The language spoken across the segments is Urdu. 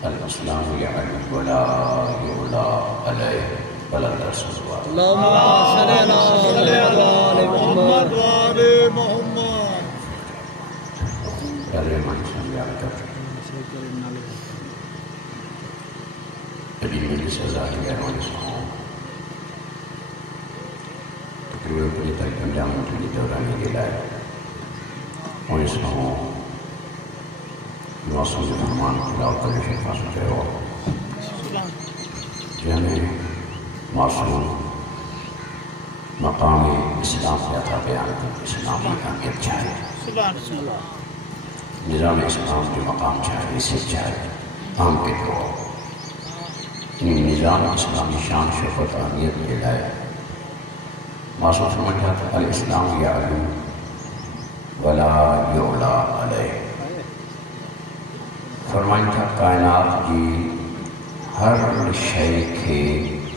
الاسلام یعلو ولا یعلا علیہ بلند رسول اللہ اللهم صل على محمد وآل محمد. پہلے من سمجھا کر jadi milik sezahir yang manusia kedua kita pandang untuk kita orang yang gilai manusia langsung berman laut terus masuk jauh jadi masuk maqam Islam ya tabi'an Islam yang berjaya nizam Islam di maqam jaya sejaya hum ke dua نظام اسلامی شان شفت اہمیت کے لائے معصوم سمجھا تھا الاسلام یعلو ولا یعلا علیہ فرمائیں تھا کائنات کی ہر شے کے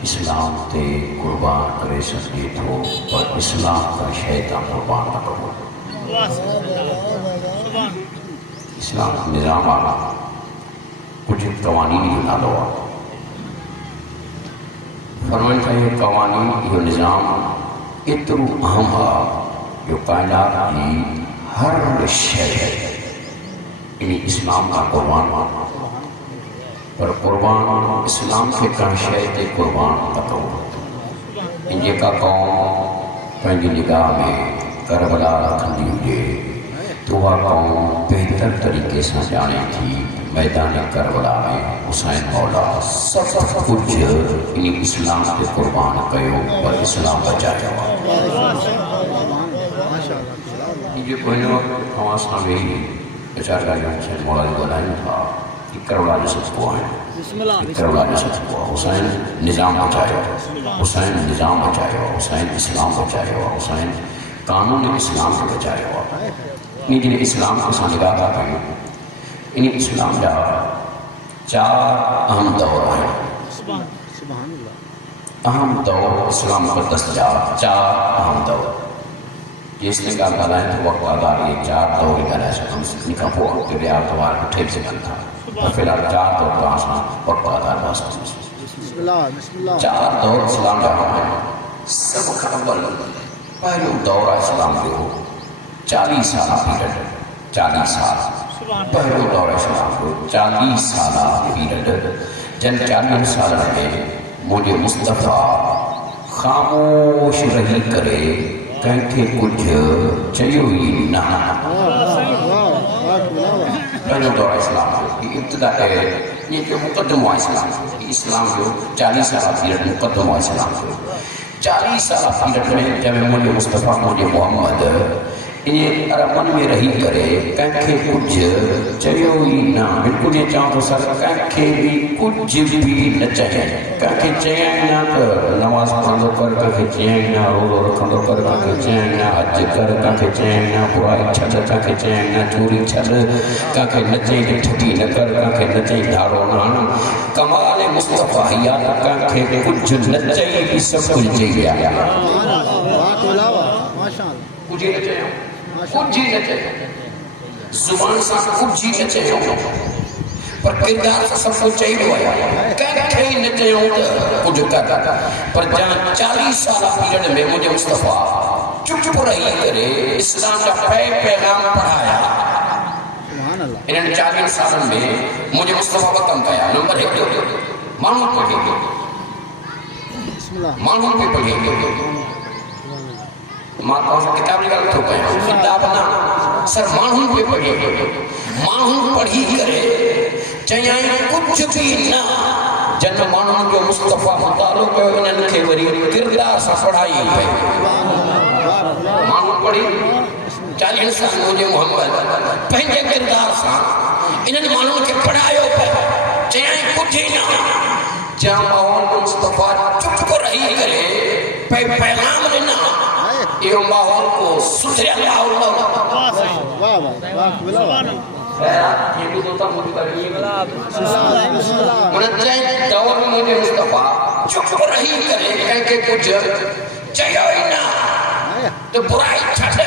اسلام تے قربان کرے سکتی تھو پر اسلام کا شیطان قربان نہ کرو اسلام نظام آنا کچھ قوانین بنا لو فرمائیں تھا یہ قوانین یہ نظام اترو اہم ہے جو کائنات کی ہر شے یعنی اسلام کا قربان پر قربان اسلام کے کن شے تے قربان پتو ان جے کا قوم پنجی نگاہ میں کربلا رکھندی ہوئے تو وہ قوم بہتر طریقے سے جانے تھی میدان کربلا میں حسین مولا سب کچھ انہی اسلام کے قربان کیوں پر اسلام بچایا یہ کوئی وقت حواسنا میں ہی بچار کا جو حسین مولا نے بنائیں تھا کہ کربلا جسد کو آئیں کربلا جسد کو حسین نظام بچایا حسین نظام بچایا حسین اسلام بچایا حسین قانون اسلام کو بچایا انہی اسلام کو سنگاہ کا کیوں انہی اسلام جا چار اہم دور ہیں اہم دور اسلام مقدس جا چار اہم دور جس نے کہا بلائیں تو وقت آدھار یہ چار دور ہی کرنا ہے ہم نکا پوکھ کے لئے آپ دوار کو ٹھیک سے کرتا اور پھر آپ چار دور کا آسنا وقت آدھار باسا چار دور اسلام جا ہے سب کا اول پہلو دورہ اسلام جو 40 سالہ پیریڈ 40 سال پہلو دور اسلام کو 40 سالہ پیریڈ جن 40 سالہ میں مجھے مصطفیٰ خاموش رہی کرے کہیں کہ کچھ چاہیے ہی نہ پہلو دور اسلام کو ابتدا ہے یہ جو مقدمہ اسلام کو اسلام جو 40 سالہ پیریڈ مقدمہ اسلام کو 40 سالہ پیریڈ میں جب مجھے مصطفیٰ مجھے محمد انہیں عربن میں رہی کرے کہیں کچھ چاہیے ہوئی نہ بالکل یہ چاہوں تو سر کہیں بھی کچھ بھی نہ چاہیے کہیں چاہیے نہ نماز پڑھو کر کہیں چاہیے نہ روزہ رکھو کر کہیں چاہیے نہ حج کر کہیں چاہیے نہ برائی چھل کہیں چاہیے نہ چوری چھل کہیں نہ چاہیے ٹھٹی نہ کر کہیں نہ چاہیے دھارو نہ کمال مصطفیٰ کہیں کچھ نہ چاہیے کہ سب کچھ چاہیے کچھ نہ چاہیے کچھ نہ چاہیے زبان سے کچھ نہ چاہیے پر کردار سے سب کچھ چاہیے ہوا کہیں نہ چاہیے کچھ کر پر جہاں 40 سالہ پیریڈ میں مجھے مصطفیٰ چپ رہی کرے اسلام کا پیغام پڑھایا انہوں نے 40 سالوں میں مجھے مصطفیٰ کا کم کیا نمبر 1 مانوں پڑھے مانوں پہ پڑھے ماں کہاں کتاب نکال تو کہیں کتاب نہ سر مانوں پہ پڑھی مانوں پڑھی کرے چاہیے کچھ بھی نہ جن مانوں جو مصطفیٰ مطالب ہے انہوں کے وری کردار سے پڑھائی ہے مانوں پڑھی 40 سال مجھے محمد پہنجے کردار سے انہوں مانوں کے پڑھائیوں پہ چاہیے کچھ ہی نہ جہاں ماحول مصطفیٰ چپ کو رہی کرے پیغام نہ یہ ماحول کو ستھرے خیرات یہ بھی دوتا مجھے کریں منجائیں دور میں مجھے مصطفیٰ چپ رہی کرے کہیں کہ کچھ چاہیے ہی نہ تو برائی چھٹ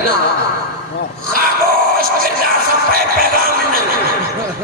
نہ خاموش کردار سب پیغام نہ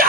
4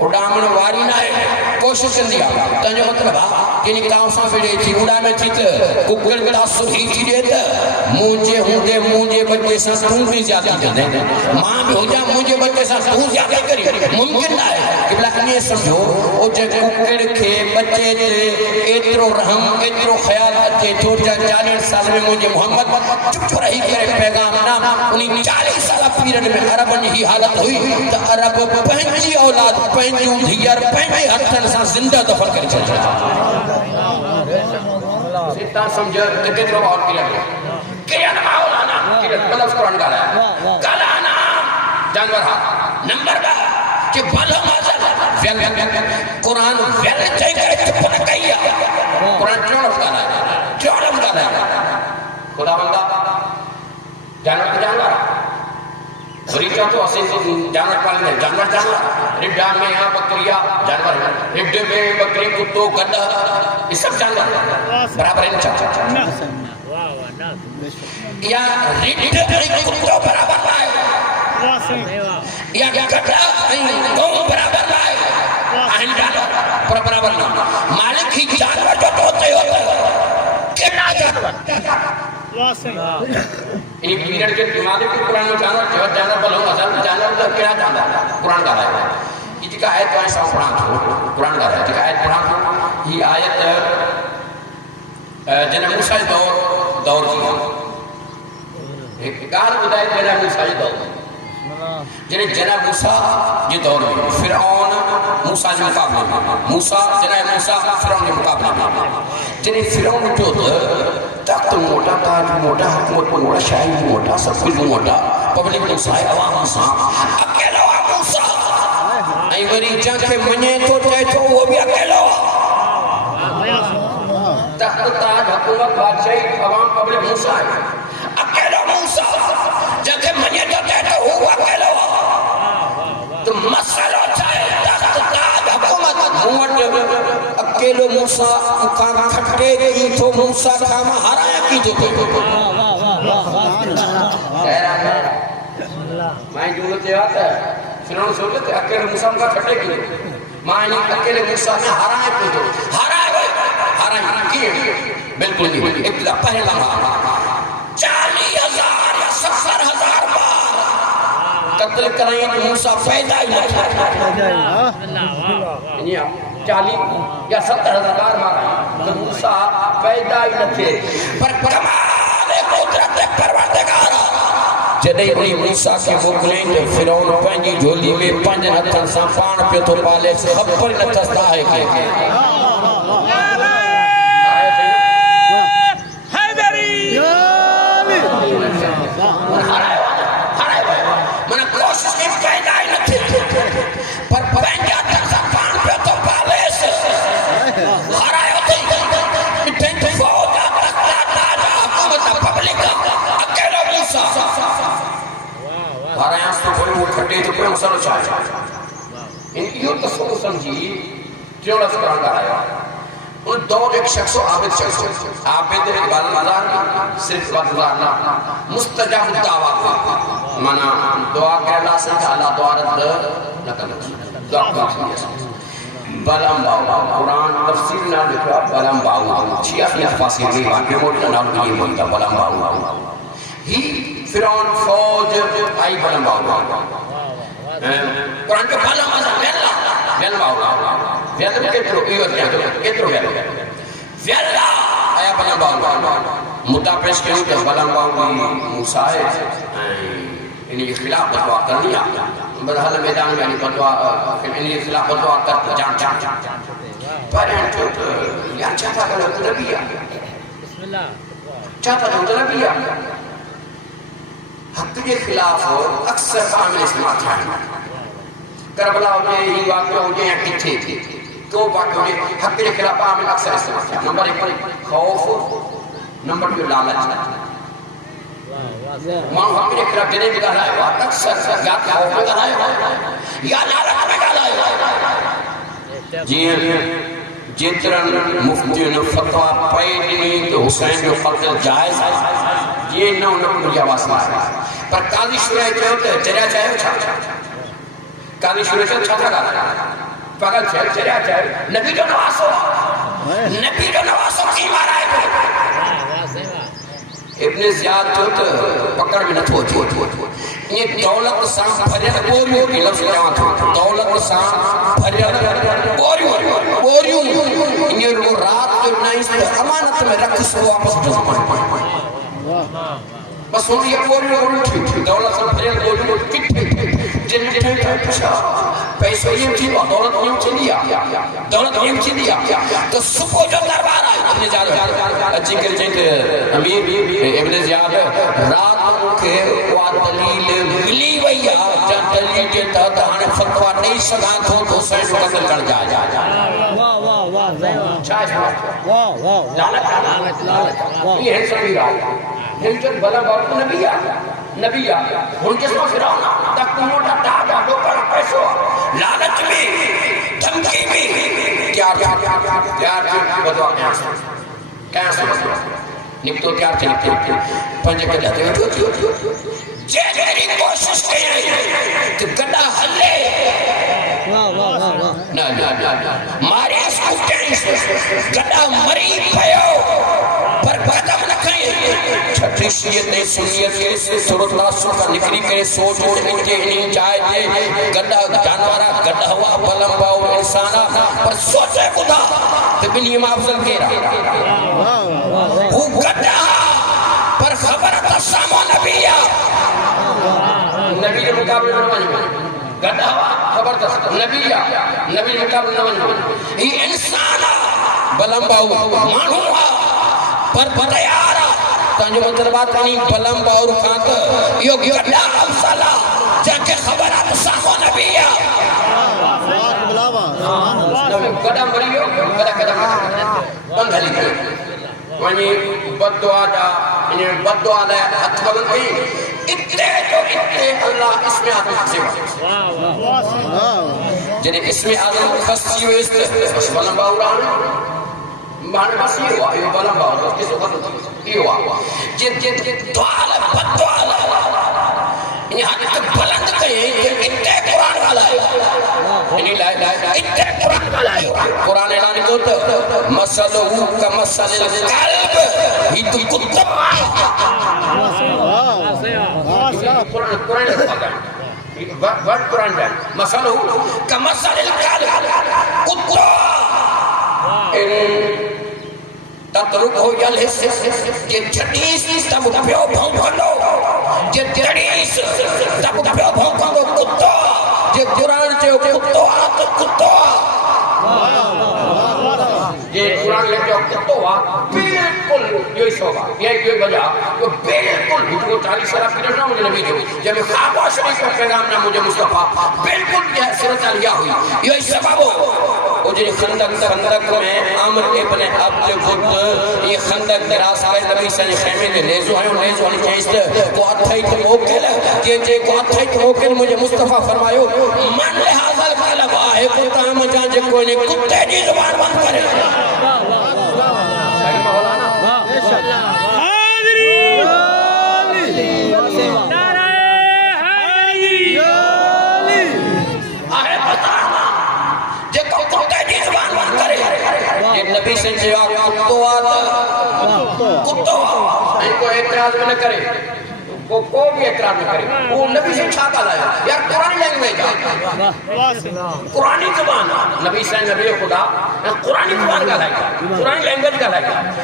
اڑامن واری نہ ہے کوشش کر دیا تنجھے مطلب کنی کام ساں پہ تھی اڑا میں تھی ککڑ تاثر ہی تھی دیتا مونجے بچے ساں توں بھی زیادہ جاندے ماں بھی ہو جا مونجے بچے ساں توں زیادہ کری ممکن نہ ہے کہ بلا کنی سمجھو او جے ککڑ کے بچے دے اترو رحم اترو خیال اچے تو 40 سال میں مجھے محمد چپ رہی کرے پیغام نام انہیں 40 سال پیرن میں عربن ہی حالت ہوئی تو عرب پہنجی اولاد پہنجو دھیر پہنجی ہتھن سا زندہ دفن کر چل جائے سیتا سمجھر تکت رو بہت پیرن کریا نماؤلانا بلس قرآن گالا ہے گالانا جانور ہاں نمبر با کہ بھلا مازل قرآن ویل چاہی کرے چپ نہ کہیا قرآن کیوں نہ گالا ہے خدا بندہ جانور تو جانور غریبہ تو اسے جانور پالنے جانور رڈا میں یہاں بکریا جانور رڈے میں بکری کتو گڑا یہ سب جانور برابر ہے یا رڈے میں کتو برابر لائے یا گڑا گوں برابر لائے آہن جانور برابر نہ مالک ہی جانور جو توتے ہوتا ہے کنا جانور انہی پیریڈ کے دماغے کے قرآن میں جانور جوت جانور بلو ازل جانور تو کیا جانور قرآن کا رہا ہے یہ جکا آیت تو ایسا قرآن کا رہا ہے جکا آیت پڑھا یہ آیت جنہ موسیٰ دور کی ایک گال بدائے جنہ موسیٰ دور جنہ موسیٰ یہ دور میں فرعون موسیٰ کے مقابلے میں موسیٰ فرعون کے مقابلے میں جنہ فرعون جو تخت موٹا تاج موٹا حکومت موٹا شاہی موٹا سب کچھ موٹا پبلک موسیٰ عوام موسیٰ اکیلو موسیٰ ای وری جنکے منye تو چاہے تو وہ بھی اکیلو تخت تاج حکومت بادشاہی عوام پبلک موسیٰ اکیلو موسیٰ جنکے منye تو چاہے تو وہ اکیلو تو مسئلہ چاہے تخت تاج حکومت اکیلو موسیٰ کام کھٹے گئی تو موسیٰ کام ہرایا کی جو مائیں جملت یہ آتا ہے فرعون سوچتے تھے اکیلو موسیٰ کا کھٹے گئی مائیں اکیلو موسیٰ میں ہرایا کی جو ہرایا کی بلکل نہیں ابتدا پہلا 40,000 یا 70,000 بار قتل کریں کہ موسیٰ پیدا ہی نہ 40 یا 70,000 مارا تو موسیٰ پیدا ہی نہ تھے پر کمال قدرت پروردگارا جدہی انہی موسیٰ کے موکلیں کہ فرعون پنجی جھولی میں 5 ہتھن سا پان پہ تو پالے سے خبر نہ تستا ہے کہ منہ کوشش کی پیدا ہی نہ تھے پر 5 ہتھن سا پان پہ تو پالے سے ہرائے ہوتے مٹھنگ فوجہ تختہ تاجہ حکومت پبلک اکیلو موسیٰ ہرائے ہاں تو کوئی وہ کھٹے تو کوئی مسئلہ چاہے ان یہ تصور سمجھی کیوں رس کران کا آیا ان دور ایک شخص و عابد شخص عابد عباد اللہ صرف عباد اللہ مستجاب دعویٰ مانا دعا کہ اللہ سے اللہ دعا رد لکن دعا کریں بلام باؤ قرآن تفسیر نہ لکھا بلام باؤ چھیاں فاسیر نہیں واقعی موٹا نام یہ بولتا بلام باؤ ہی فرعون فوج آئی بلام باؤ قرآن کے بلام آزا ویلا باؤ ویلا کترو کترو ویلا آیا بلام باؤ متاپیش کیوں کہ بلام باؤ موسیٰ ہے انہی خلاف بدوا کرنی آیا برحال میدان میں انہی خلاف بدوا کرتا جان پر انٹوٹ یا چاہتا کہ لوگ نبی آیا چاہتا کہ لوگ نبی آیا حق کے خلاف اکثر عامل اسمات ہیں کربلا ہو جائے ہی واقع ہو جائے یا کتھے تو واقع ہو جائے حق کے خلاف عامل اکثر اسمات ہیں نمبر 1 خوف نمبر 2 لالچ ماں حق کے خلاف جنہیں بھی ڈالا ہے اکثر یا خوف میں ڈالا ہے یا لالچ میں ڈالا ہے جترن مفتیوں نے فتوہ پائی دینی تو حسین جو قتل جائز ہے یہ نہ انہوں نے مجھے آواز مارا پر قاضی شورا چاہو تو چریا چاہو چھا قاضی شورا چاہو چھا تھا گا پاگل چاہو چریا چاہو نبی جو نواسو کی مارا ہے ابن زیاد تو پکڑ میں نہ تھو یہ دولت سان بھریا بوریوں کی لفظ جوان تھا دولت سان بھریا بوریوں یہ لوگ رات جو نائس امانت میں رکھ سو واپس جو بس ہوں یہ بوریوں اٹھی دولت سان بھریا بوریوں کٹھے جن جن پوچھا پیسے یہ تھی دولت یہ چلی دولت یہ چلی تو صبح جو دربار آئے ابن زیاد اچھی کر جائیں امیر ابن زیاد رات کے دلیل ملی وئی جب دلیل کے تحت آنے فتوہ نہیں سکا تو سائیں کو قتل کر جا یہ ہے سبھی رات یہ جو بلا باپ نبی آیا ان کے سوا فراؤنا تک موٹا ڈاڈا ڈوکر پیسو لالچ بھی دھمکی بھی تیار بدوا کیسا نکتو تیار تھی پنجے کے جاتے ہو جے میری کوشش کریں کہ گڑا ہلے مارے اس کٹیں گڑا مری پیو پر قدم نہ کریں چھٹی شیعت سنیت کے صورت ناسو کا نکری کرے سوچ انتے انہیں چاہے دے گڑا جانوارا گڑا ہوا بلم باؤ انسانا پر سوچے خدا تو بنی افضل کے رہا وہ گڑا پر خبر تسامو نبیہ نبی کے مقابلے میں نمانی گڑا ہوا خبر تسامو نبیہ نبی کے مقابلے میں نمانی یہ انسانا بلم باؤ مانو پر بتیارا تانجو مطلبات نہیں بلم باور کانت یہ گڑا افضلہ جاکے خبرات سامو نبیہ گڑا مریو گڑا بندھلی کرے وانی بدعا دا ہتھ بلند کی اتنے اللہ اسم آدم جنہیں اسم آدم خصی ہوئے اس بلم باوران مانے بس یہ ہوا یہ بلم باور کس وقت یہ ہوا جن دعال بدعال یہاں تک بلند کہیں کہ اتنے قرآن والا ہے اتنے قرآن والا ہے قرآن اعلان کرتا مسلہو کا مسل القلب ہی تو کتب قرآن ہے مسلہو کا مسل القلب کتب تترک ہو یلحس یہ جھٹیس تب پیو بھونکھنو یہ جھٹیس تب پیو بھونکھنو کتو یہ قرآن چاہو کتو آتا کتو یہ قرآن لے جو کتو آتا بالکل یہ شعبہ یہ وجہ وہ بالکل جو 40 سالہ پیرس نہ مجھے نبی جو جب خوابہ شریف کا پیغام نہ مجھے مصطفیٰ بالکل یہ سرط علیہ ہوئی یہ سبب ہو وہ جو خندق میں عامر ابن عبد خود یہ خندق دراز آئے نبی صلی اللہ علیہ وسلم کے لیزو ہیں لیزو ہنی چاہیست کو اتھائی تھے موکل جے کو اتھائی تھے موکل مجھے مصطفیٰ فرمائیو من لحاظ القلب آئے کو تام جان جے کوئی نے کتے جی زبان بند کرے نبی سے جواب کتو آتا کتو آتا ان کو اعتراض میں نہ کرے کو بھی اعتراض نہ کرے وہ نبی سے چھاتا لائے یار قرآن لینگویج آتا قرآنی زبان نبی سے نبی خدا قرآنی زبان کا لائے قرآنی لینگویج کا لائے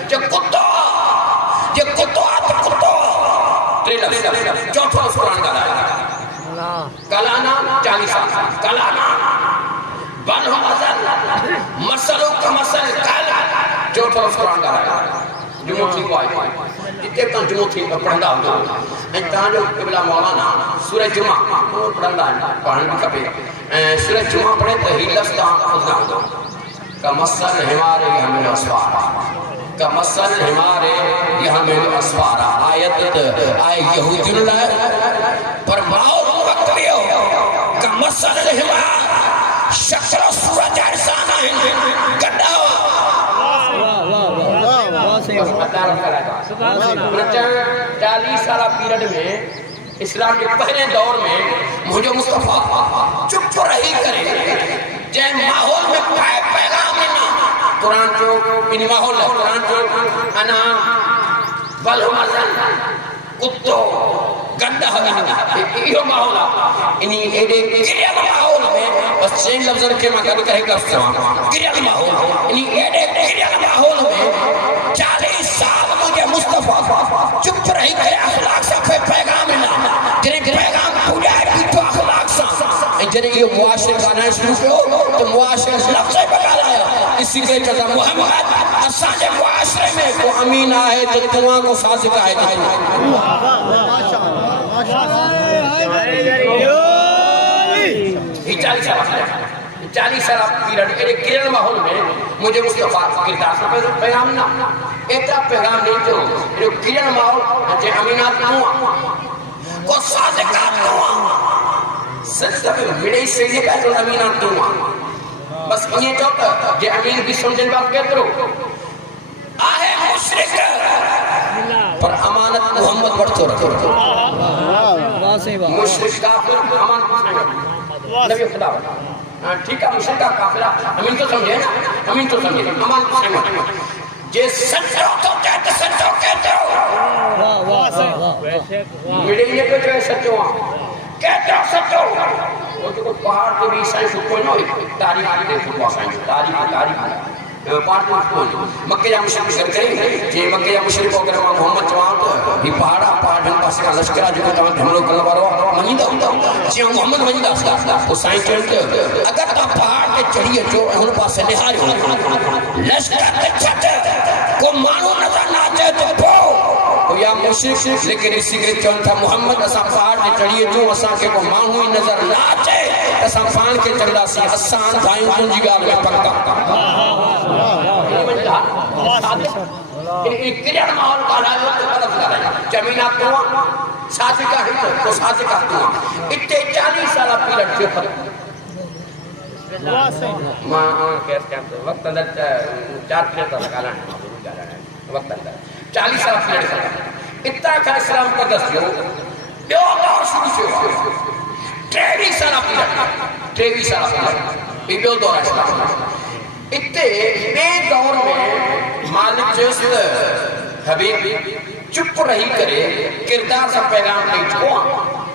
جو کتو آتا کتو چوتھا اس قرآن کا لائے کلانا 40 سال کلانا بن ہو مزل مسلوں کا مسل کل جو تھا اس قرآن کا رہا جمعہ کو آئی اتنے کن جمعہ پڑھندا ہوگا انتہاں جو قبلہ مولانا سورہ جمعہ پڑھندا ہے پڑھن بھی کبھی سورہ جمعہ پڑھے تو ہی لفظ خودنا ہوگا کا مسل ہمارے ہمیں اسوارا کا مسل ہمارے ہمیں اسوارا آیت آئے یہودی اللہ پر باؤ وقت بھی ہو کا مسل ہمارے شکر و سورج ارسانہ ہیں گڑا ہوا 40 سالہ پیریڈ میں اسلام کے پہلے دور میں مجھے مصطفیٰ چپ رہی کرے جائے ماحول میں پیغام لینا قرآن جو انہی ماحول ہے قرآن جو انا والہمزن کتو گندہ یہ ماحول ہے انہی ایڈے گریہ ماحول میں بس چین لفظر کے میں گھر کرے لفظ سوان گریہ ماحول انہی ایڈے گریہ ماحول میں 40 سال مجھے مصطفیٰ چپ رہی کرے اخلاق سے پیغام لینا جنہیں پیغام پوجائے پیٹو اخلاق سے جنہیں یہ معاشر گانا شروع کرو تو معاشر لفظ بگا لایا اسی کے چلتا محمد اساں معاشرے میں کو امین آئے تو تمہاں کو صادق آئے یہ 40 سال پیریڈ ایک گرن ماحول میں مجھے مصطفیٰ کردار سے پیغام نہ اتنا پیغام نہیں جو گرن ماحول جے امینات ہوا کو صادقات ہوا سجدہ پہ مڑے سے یہ کہتے ہیں امینات ہوا بس یہ چاہتا جے امین بھی سمجھن بات کہتے رہو آئے مشرک پر امانت محمد بڑھتے رکھو مشرک کافر امانت نبی خدا بڑھا ٹھیک ہے مشرک کافرہ امین تو سمجھے نا امین تو سمجھے امانت سمجھے جے سچو تو کہتے سچو کہتے ہو میرے لیے پہ جو سچو کہتے ہو سچو وہ جو پہاڑ کے بھی سائنس کوئی نہ ہوئی تاریخ کی دیکھو سائنس تاریخ پہاڑ کو مکہ یا مشرق کر کریں جی مکہ یا مشرق کو اگر محمد جوان یہ پہاڑا جن پاس کا لشکرہ جو کہ ہم لوگ کل بارو منیدہ ہوتا جی محمد منیدہ ہوتا وہ سائنس چلتے اگر تا پہاڑ کے چڑھیے جو ان پاس نہاری ہوتا لشکر کے چھتے کو مانو نظر نہ آتے تو پو یا مشرق لیکن اسی کے چلتا محمد اساں پہاڑ کے چڑھیے جو اساں کے کو مانو ہی نظر نہ آتے اساں پان کے چڑھا سی حسان بھائیوں سنجی گال میں پکا ایک کریہ ماحول کا لائے ہوتے مدد کر رہے ہیں جمینات تو ساتھی کا ہی تو ساتھی کا تو اتے 40 سالہ پیرٹ سے فرق ماں کہتے ہیں وقت اندر 4 پیرٹ کا لگا رہا ہے وقت اندر 40 سالہ پیرٹ سے اتنا کھا اسلام کا دست جو بیو دور شروع سے ہوا 23 سالہ پیرٹ 23 سالہ پیرٹ یہ بیو دور اسلام اتے بے دور میں مالک جوست حبیب چپ رہی کرے کردار سا پیغام نہیں چکوا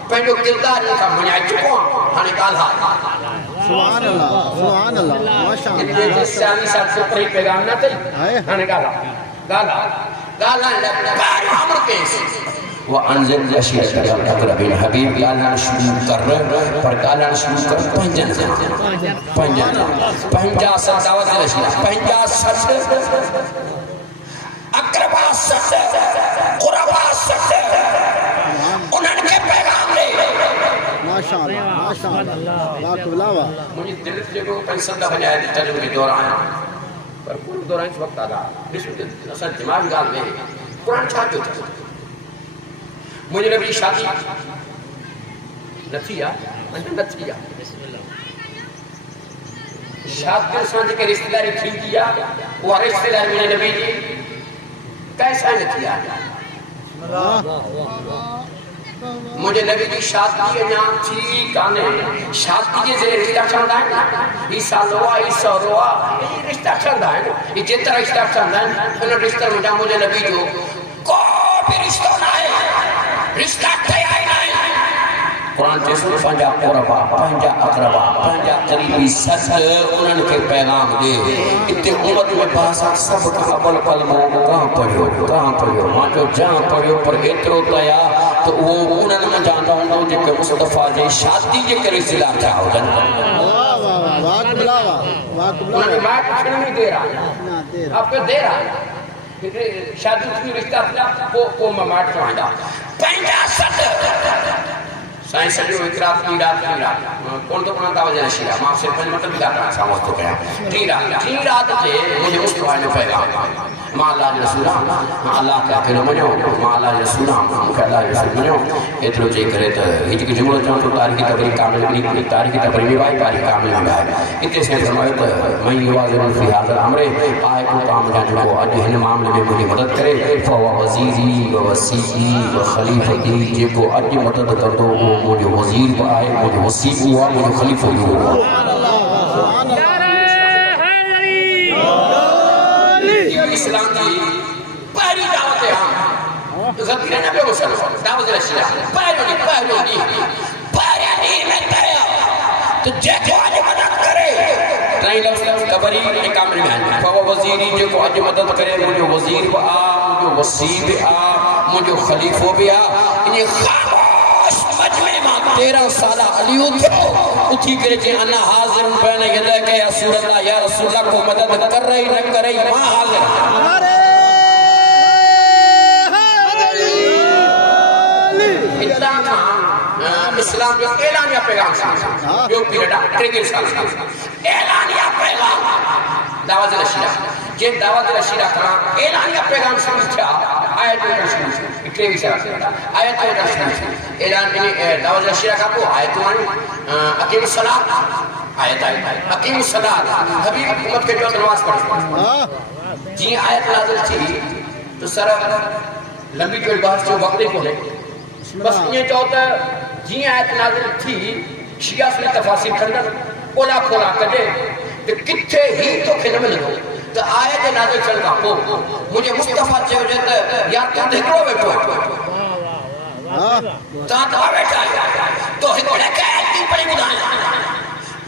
پہنجو کردار کا بنیائی چکوا ہانے کال سبحان اللہ ماشاءاللہ اتنے جسانی ساتھ چپ رہی پیغام نہ تھی ہانے گالا بار عمر کیس وَأَنزِلْ جَشِيَةَ الْأَقْرَبِينَ حبیب گالان شروع کر رہے پر گالان شروع کر پنجن سے پنجا ست دعوت رشید پنجا ست اقربا ست قربا ست انہوں کے پیغام لے ماشاءاللہ باقبلاوہ مجھے دل سے جو پینسل دفع جائے تجربے کے دوران پر پورے دوران اس وقت آگا اصلا دماغ گال میں قرآن چھاٹ جو تھا مجھے نبی شادی نتھیا شادی سانجھ کے رشتہ داری تھی کیا وہ رشتہ داری مجھے نبی جی کیسا نتھیا مجھے نبی جی شادی نام تھی کانے شادی کے ذریعے رشتہ چل رہا ہے عیسیٰ روا یہ رشتہ چل رہا ہے یہ جتنا رشتہ چل رہا ہے انہوں رشتہ مجھا مجھے نبی جو کوئی بھی رشتہ نہ ہے رشتہ تیائی نہیں قرآن جیسے پنجا قربا پنجا اقربا پنجا قریبی ست انہوں کے پیغام دے اتنے امت میں باسا سب کا ابل کلمہ کہاں پڑھو ماں جو جہاں پڑھو پر اترو تیا تو وہ انہوں نے جانتا ہوں جو کہ مصطفیٰ جی شادی جے کرے سلا کیا ہو جانا انہوں نے مائے پچھنے نہیں دے رہا آپ کو دے رہا شادی کی رشتہ تھا وہ مماٹ کو آئندہ پینجا ست سائنس جو اقراب کی رات کون تو کنا تاوجہ نشیدہ ماں سے پنج مطلب بھی داتا ہے ساموز تو کہا تھی رات تھے مجھے مصطفیٰ نے پیغام ماں اللہ رسولہ اللہ کا اکیلو منو ماں اللہ رسولہ مکہ اللہ رسول منو اترو چاہی کرے تو ہیچ کی جملہ چاہوں تو تاریخی تبریق کامل تاریخی تبریق میں بائی تاریخ کامل میں بائی اتنے سے فرمائے تو میں یوازر فی حاضر عمرے آئے کو کام جانو کو آج ہن معاملے میں مجھے مدد کرے فہو وزیری و وسیعی و خلیفتی جے کو آج مدد کر دو وہ مجھے وزیر پر آئے مجھے وسیع ہوا مجھے خلیفہ ہوا اسلام کی پہلی دعوت ہے ہم غلطی رہنا بے غسل دعوت رشیدہ پہلی میں تیرے تو جے کو آج مدد کرے ترہی لفظ قبری ایک عمر میں آئے فہو وزیری جے کو آج مدد کرے مجھے وزیر بھی آ مجھے وسیع بھی آ مجھے خلیفہ بھی آ انہیں خاموش مجمع ماں 13 سالہ علیو تھو اتھی کرے چھے انا حاضر پہنے یدہ کہ یا رسول اللہ یا رسول اللہ کو مدد کر رہی نہ کر رہی ماں حاضر اتنا کھاں اسلام جو اعلانیہ پیغام سامنے جو پیریڈا 30 سال اعلانیہ پیغام دعوت رشیدہ جن دعوت رشیدہ کھاں اعلانیہ پیغام سامنے چھا آیت رشیدہ 30 سال آیت رشیدہ اعلان دعوت رشیدہ کھاں کو آیت اقیم الصلاة آیت اقیم الصلاة حبیب حکومت کے جو نماز پڑھ جی آیت نازل تھی تو سر لمبی جو بات جو وقت کو ہے بس یہ چاہتا جی آیت نازل تھی شیعہ سے تفاصیل کھندر اولا کھولا کجے کہ کتھے ہی تو کھے نہ ملو تو آیت نازل چل کا پو مجھے مصطفیٰ چاہو جاتا یا تو دھکڑو بیٹھو تو بیٹھا ہے تو ہکڑے کے آیت کی پڑی بدھایا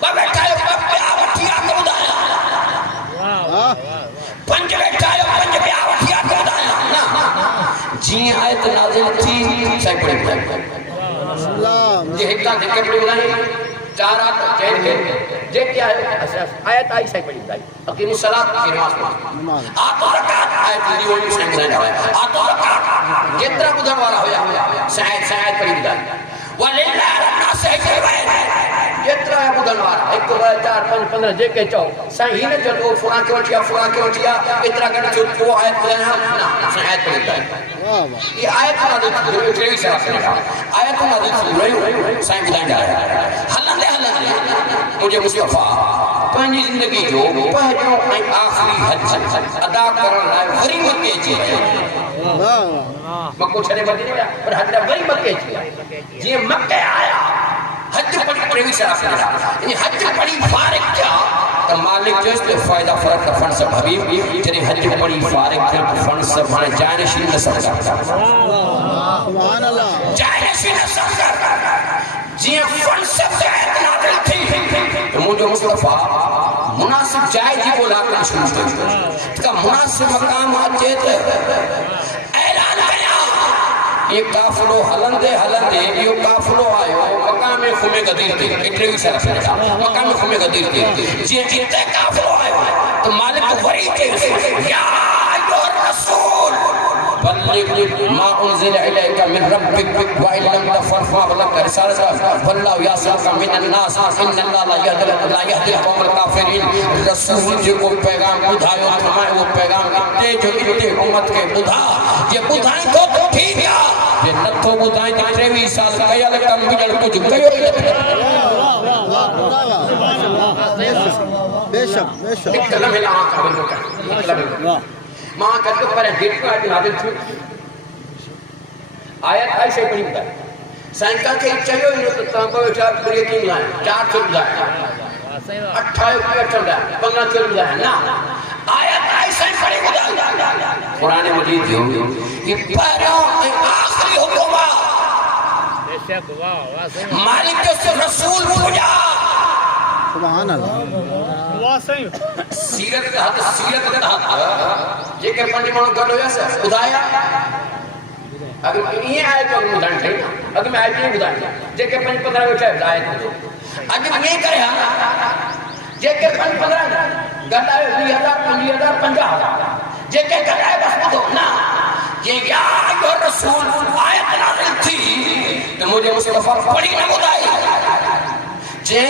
وہ بیٹھا ہے بیاوٹیا کو بدھایا پنج بیٹھا ہے پنج بیاوٹیا کو بدھایا جی آیت نازل تھی سائی پڑی بدھائی جی ہکتا دھکے پڑی بدھائی چار آت چہر ہے جے کیا ہے آیت آئی سائی پڑی بدھائی اقیم الصلاة کی نماز پڑھ آتو رکات آیت دی ہوئی سائی بدھائی جاوائے آتو رکات جترا بدھن والا ہویا سائی پڑی بدھائی وَلِلَّهِ رَبْنَا سَيْكَ الْوَيْدِ جترا ہے بدھن والا 1 2 4 5 15 جے کے چاہو سائی ہی نے چلو فلان کے وٹیا اترا گھڑا چھو تو آیت بدھن ہم نا سائی آیت پڑی بدھائی یہ آیت نازل تھی آیت نازل تھی سائیں بدھائیں جا رہا ہے حلندے مجھے مصطفیٰ پہنی زندگی جو پہنو آخری حج ادا کرن لائے وری مکے جی مکو چھنے بدی نہیں پر حج وری مکے جی مکے آیا حج پڑی پریوی سے آخری یعنی حج پڑی فارغ کیا تو مالک جو اس لئے فائدہ فرق کا فن سب حبیب جنہی حج پڑی فارغ کیا تو فن سب ہمارے جائنشین نصب کرتا جائنشین نصب کرتا جی فن سب جائت نادل تھی تو مجھے مصطفیٰ مناسب جائے جی کو لاکر شروع کرتا تو مناسب مقام آجے تو اعلان کیا یہ کافلو ہلندے یہ کافلو آئیو مقام خمے قدیر تھی اتریوی سے رسل تھا مقام خمے قدیر تھی جی اتنے کافلو آئیو تو مالک وری کے یا ایوہ الرسول بلغ ما انزل الیک من ربک وَإِن لَمْ تَفْعَلْ فَمَا بَلَغْتَ رِسَالَتَهُ وَاللَّهُ يَعْصِمُكَ مِنَ النَّاسِ إِنَّ اللَّهَ لَا يَهْدِي الْقَوْمَ الْكَافِرِينَ رسول جو کو پیغام بدھائے تمہیں وہ پیغام اتے جو اتے امت کے بدھا یہ بدھائیں تو ٹھیک ہے یہ نہ تو بدھائیں کہ 23 سال کیال کم بجل کچھ کیو بے شک اکلم الان قابل ہوتا ماں کہتے پر گیٹ کو آیت نازل تھی آیت آئی سے پڑھی بتائی سائنکہ کے چاہیے انہوں تو تاں کو چاہت پر یقین لائیں 4 چھوڑ جائیں 28 چھوڑ جائیں 15 چھوڑ جائیں نا آیت آئی سے پڑھی بتائی قرآن مجید جو یہ پہلا آخری حکومہ مالک جو سے رسول پوجا سبحان اللہ سیرت تحت یہ کہ پنج مانو گھر ہویا سے بدھایا اگر یہ آئے تو اگر بدھائیں تھے اگر میں آئے تو نہیں بدھائیں جے کہ پنج 15 ہوتا ہے بدھائے تو اگر یہ کرے جے کہ پنج 15 گھر آئے 20,000 50,000 50,000 جے کہ گھر آئے بس بدھو نا یہ یا ایوہ رسول آیت نازل تھی تو مجھے مصطفیٰ پڑی نہ بدھائی جے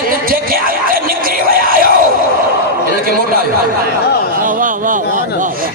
کہ آیت نکری وے آئیو انہوں کے موٹا آئیو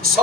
100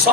100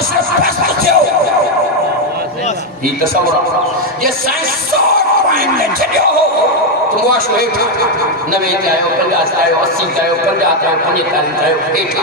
معاشرہ پست تھیو یہ تصور یہ سائنس 100 پوائنٹ تے چھڈیو ہو تو معاشرہ ہیٹھا 90 تے آیو 50 تے آیو 80 تے آیو 50 تے آیو 45 تے آیو ہیٹھا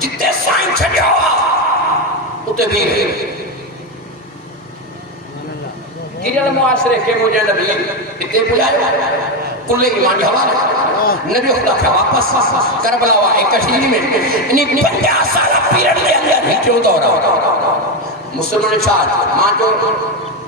جتے سائنس چھڈیو اتے بھی گرل معاشرے کے مجھے نبی اتنے پجائے کل ایمان حوالے نبی خدا کا واپس کربلا و کشمیر میں انہیں 50 سالہ پیریڈ کے اندر ہی کیوں دورہ مسلمان چاہت ماں جو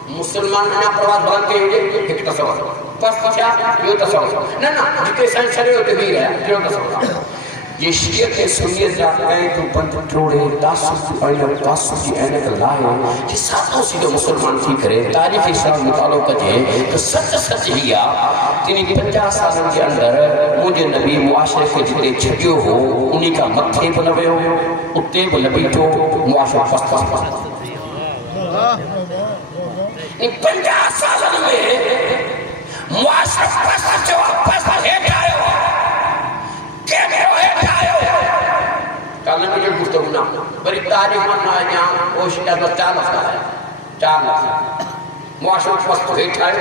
مسلمان نے پرواز بلند کے ہوئے ایک تصور پس کیا یہ تصور نہ جتے سائنس چھڑے ہوتے بھی رہا کیوں تصور یہ شیعت سنیت جا کہیں تو بند ٹوڑے تعصب کی پڑھنے تعصب کی اینک لائے یہ ساتھوں سیدھے مسلمان تھی کرے تاریخ اسلام مطالعہ کجے تو سچ ہی تینی 50 سالوں کے اندر مجھے نبی معاشرے کے جتے چھٹیو ہو انہی کا متھے بنوے ہو اتے بنبی تو معاشرہ پست 50 سالوں میں معاشرہ پست جو پست ہیٹ آئے ہو کالنے میں جو گفتگو نہ بری تاریخ مننا ہے جہاں اوشیدہ پر 4 لفظ ہے 4 لفظ معاشرہ پست ہیٹ آئے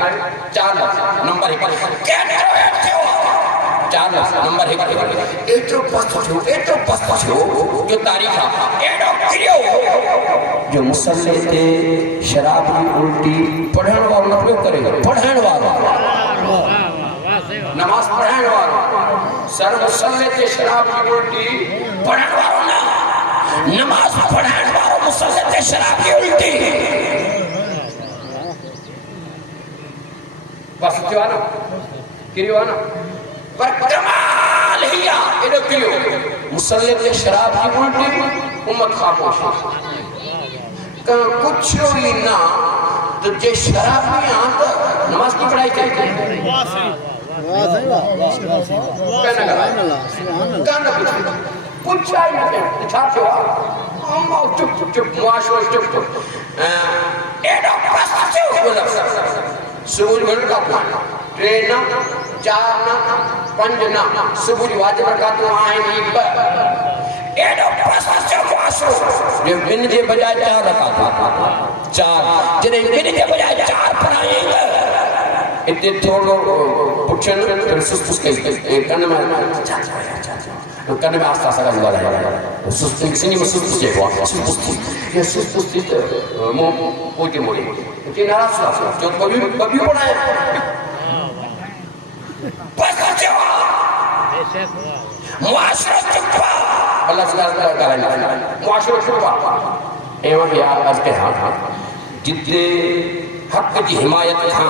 4 لفظ نمبر 1 کہنے رو ہیٹ کیوں 4 لفظ نمبر 1 ایٹو پست چھو جو تاریخ ہے ایڈو کریو جو مسلح تے شراب کی الٹی پڑھن والوں نہ کرے گا پڑھن والوں نماز پڑھن والوں سر مسلح تے شراب کی الٹی پڑھن والوں نا نماز پڑھن والوں مسلح تے شراب کی الٹی بس جو آنا کریو آنا پر کمال ہی ایڈو کریو مسلح تے شراب کی الٹی امت خاموش کچھ ہوئی نا تو جے شراب نہیں آتا نماز کی پڑھائی کرتے ہیں کہنا گا کچھ آئی نہیں چھاپے ہوا چپ معاشرہ چپ ایڈو پس چھو سبوج گھر کا پانا ٹرین 4 نا 5 نا سبوج واجب کا تو آئین ایک بار ایڈو پس چھو معاشرہ جو بن جے بجائے 4 رکھا تھا 4 جنہیں بن جے بجائے 4 پڑھائیں گے اتنے تھوڑو پچھن پھر سس کے کرنے میں کرنے میں آستا سا گا رہا ہے سنی میں سس کے ہوا یہ سس تھی کوئی موڑی کہ ناراض سا جو کبھی پڑھا ہے بس جوا معاشرہ چکوا اللہ صلی اللہ علیہ وسلم معاشرہ چکوا ایوان بھی آج کے ہاں جتنے حق کی حمایت تھا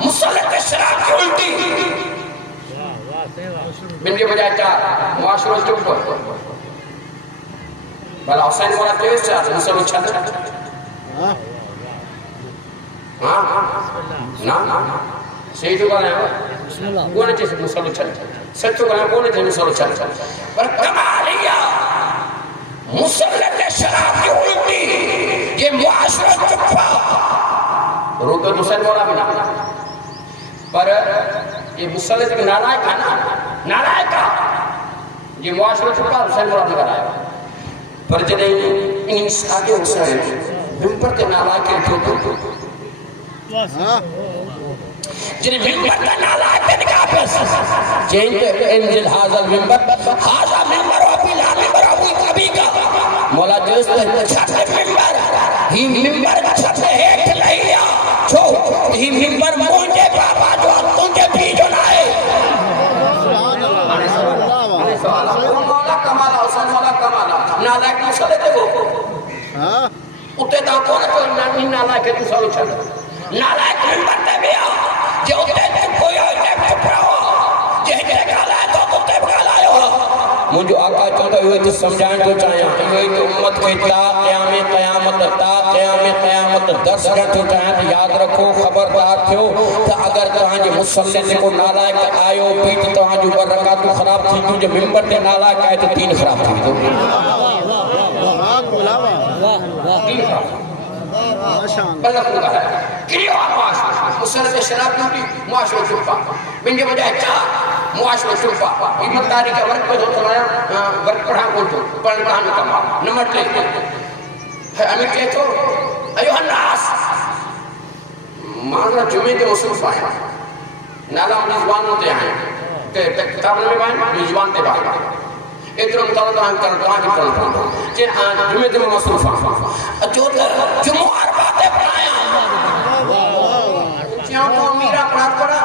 مسلح تے شراب کی الٹی بندی بجائے 4 معاشرہ چپ پر بھلا حسین والا تیز چاہتا مسلح چھت نا صحیح تو گانا ہے کون چیز مسلح چھت سچ تو گانا کون چیز مسلح چھت پر کمالیا مسلح تے شراب کی الٹی یہ معاشرہ چپ پر روکے حسین والا بھی نا پر یہ مسلح تک نالائق ہے نا نالائق ہے یہ معاشرہ چکا حسین مراد نگر آئے پر جنہیں انہیں ساگے حسین ممبر کے نالائق ہے تو جنہیں ممبر کا نالائق ہے نکاہ پیس جنہیں کہ انجل حاضر ممبر حاضر ممبر و ابی لا ممبر و ابی کا مولا جوست چھتے ممبر ہی ممبر چھتے ہیٹ لئیا چھو ہی ممبر مونجے بابا جو تنجے بھی جو نائے مولا کمالا حسین مولا کمالا نالائق مسئلے دے گو اتے دا کون ہے کوئی نالائق ہے تو سالو چھل نالائق ممبر دے بیا جے اتے چپ ہوئی ہوئی چپ چپ رہا جے جے گالا ہے تو اتے بگالا ہے مجھو آقا چاہتا یہ تو سمجھائیں تو چاہیں یہ تو امت کے تا قیام قیامت درس کر تو چاہیں تو یاد رکھو خبردار تھو تو اگر تہاں جو مسلط کو نالائق آئیو پیٹ تہاں جو برکاتو خراب تھی جو ممبر تے نالائق آئے تو تین خراب تھی دو تین خراب بلک ہوگا ہے کریو آپ معاشرہ مسلط شراب کیونٹی معاشرہ چھپا من کے بجائے چاہ معاشرہ چھپا ایمانداری کا ورک پہ ہوتا ہے ورک پڑھا کھولتو پڑھا کما نمبر لے ہے امیر کہتو ایوہ الناس مانگا جمعے دے اصول پایا نالا اپنی زبان ہوتے ہیں کہ کتاب میں بائیں زبان تے بائیں اتنا مطالعہ ہم کرتا ہوں کہ پڑھتا ہوں کہ جمعے دے مصروف ہیں جو جمعہ عرباتے پڑھایا چیاں کو امیرہ پڑھات پڑھا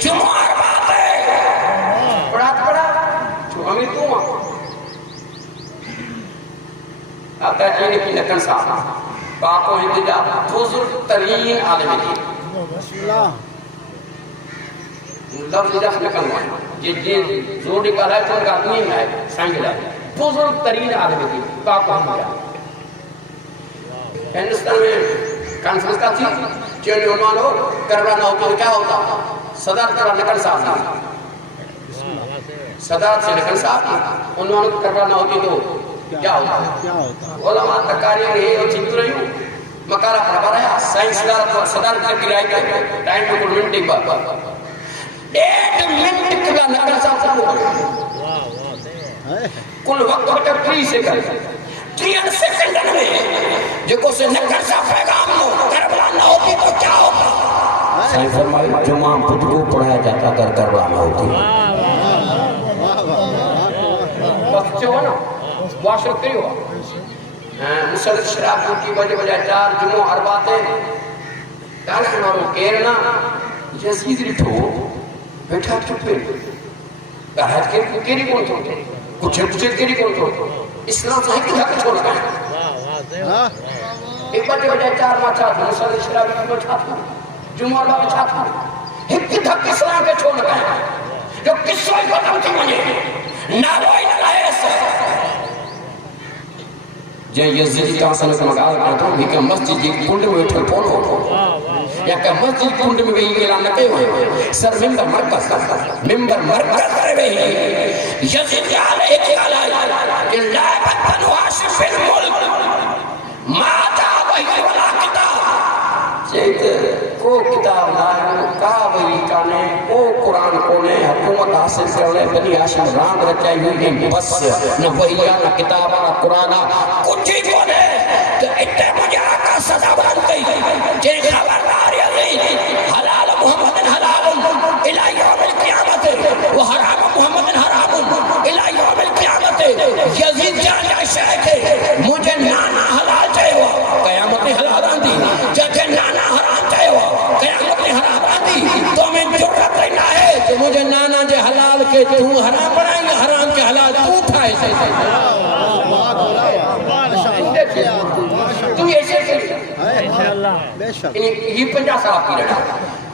جمعہ عرباتے پڑھات پڑھا جو امیر تو ہوں آتا ہے جینے کی نکن صاحب باقو ہندجا بزرگ ترین عالم دین لفظ جس نکل گئے یہ زور نکل رہا ہے تو ان کا آدمی ہے سانگل ہے بزرگ ترین عالم دین باقو ہندجا ہندوستان میں کانفرنس کا تھی چیئر عنوان ہو کربلا نہ ہوتا تو کیا ہوتا صدارت کربلا نکل صاحب صدارت سے نکل صاحب عنوان کربلا نہ ہوتی تو کیا ہوتا علماء تکاری رہے اور چنتو رہی ہوں مکارہ پڑھا رہا سائنس صدارت کی گرائی کا ٹائم کو منٹ ایک بار 1 منٹ کلا نکل صاحب کل وقت بٹا 3 سیکنڈ 3 سیکنڈ میں جو کو سے نکل صاحب پیغام ہو کربلا نہ ہوتی تو کیا ہوتا سائن فرمائی جمعہ بدھ کو پڑھایا جاتا اگر کربلا نہ ہوتی بس چھو نا معاشرت کری ہوا مسلط شراب کی وجہ وجہ 4 جمعہ عرباتے دارش مارو کیرنا یزید رٹھو بیٹھا چپے دارت کیری کون تھو کچھ کیری کون تھو اسلام سے ایک دھاک چھوڑ گئے ایک وجہ وجہ 4 ماہ چھاتا مسلط شراب کی وجہ چھاتا جمعہ عرباتے چھاتا ایک دھاک اسلام کے چھوڑ گئے جو کسوئی ختم تھی مجھے نالوئی نلائے سے جے یزیدی تاثر سے مقال کرتا ہوں کہ مسجد جی کنڈ میں اٹھل پون ہو یا کہ مسجد کنڈ میں بھی اعلان نہ کہے ہوئے سر ممبر مرکز کرے ہوئے یزیدی علیہ کی علیہ کہ لائبت بنو عاشف الملک ماتا وہی ولا کتاب چیت کو کتاب لائے کابری کانے کو قرآن کونے حکومت حاصل کرنے بنی عاشم راند رچائی ہوئی ہیں بس نہ وحیہ نہ کتابہ نہ قرآنہ کچھ ہی کونے تو اتنے مجھے آقا صدا بلند گئی جن خبردار یزید حلال محمد حلال الہ یوم القیامت و حرام محمد حرام الہ یوم القیامت یزید جان جائے شیخ مجھے نانا حلال چاہے ہوا قیامت حلال آندی جاکے نانا حرام چاہے ہوا قیامت حرام آندی تو میں جرت رہنا ہے کہ مجھے نانا جے حلال کے تو حرام بنائیں گے حرام کے حلال تو تھا ایسے تو ایسے یہ 50 سال کی رہا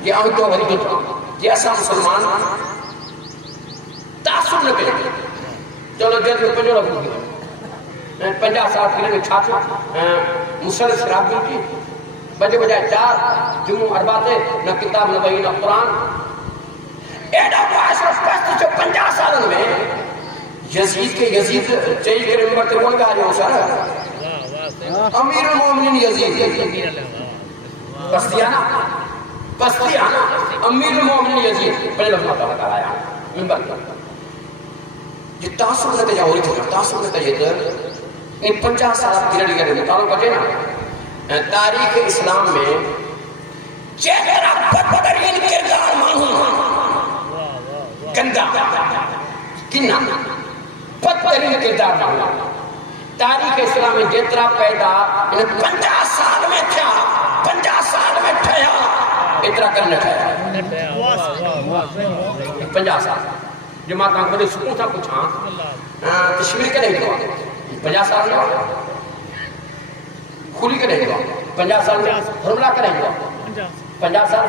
یہ آمد تو بھری تو یہ ایسا مسلمان تعصب نہ کرے چلو جلد میں پنجو رکھوں گی 50 سال کی رہا چھاپا مسلط شراب کی بجے بجائے 4 جمعہ عرباتے نہ کتاب نہ وحی نہ قرآن ایڈا معاشرہ پست جو 50 سالوں میں یزید کے یزید چیل کے ممبر تے کون گا جو سارا امیر المومنین یزید پستیانا امیر المومنین یزید پہلے لفظ مطلع کر آیا ممبر یہ تاثر نہ تجا ہوئی تھا تاثر نہ تجا ان 50 سال کی رڑی کرے مطالعہ کرے نا تاریخ اسلام میں چہرہ بدترین کردار مانوں گندہ کنہ بدترین کردار مانوں تاریخ اسلام میں جترا پیدا 50 سال میں تھا 50 سال میں تھیا اترا کرنے تھیا 50 سال جماعت آنکھ بڑے سکون تھا کچھ تشویر کے نہیں دعا 50 سال میں کھولی کے نہیں دعا 50 سال میں حرملہ کا نہیں دعا 50 سال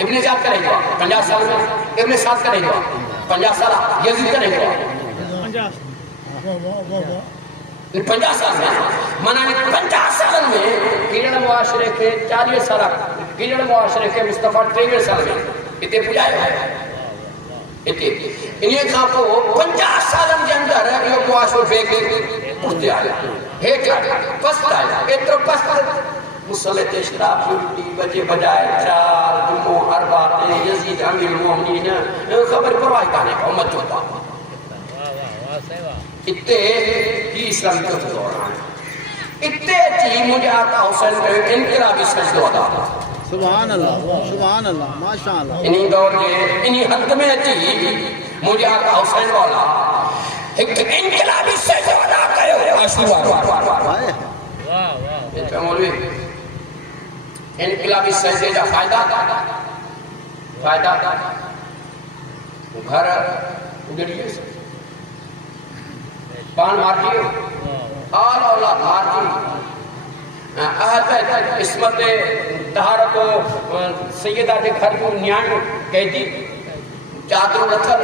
ابن زیاد کا نہیں دعا 50 سال میں ابن سعد کا نہیں ہوا 50 سال یزید کا نہیں ہوا 50 سال میں منع 50 سال میں گیڑ معاشرے کے 40 سال گیڑ معاشرے کے مصطفیٰ 63 سال میں اتنے پجائے انہیں کہاں کو 50 سالن کے اندر یہ معاشرے بیگ اٹھتے آیا ہیٹ آیا پست آیا اتر پست مسلط اشراف یوٹی بجے بجائے چار جمعہ اربات یزید امیر المومنین خبر پرواہی کہنے کا امت چوتا اتنے کی اسلام کو دوران اتنے چی مجھے آقا حسین کے انقلابی سجدہ ادا سبحان اللہ ماشاءاللہ انہی دور کے انہی حد میں چی مجھے آقا حسین والا ایک انقلابی سجدہ ادا کرے آشیوار یہ مولوی انقلابی سجدے کا فائدہ گھر اگڑیے سے پان مار دیئے آل اولاد مار دیئے احد عصمت طہارت سیدہ دے گھر کو نیان کہہ دی چادروں رتھر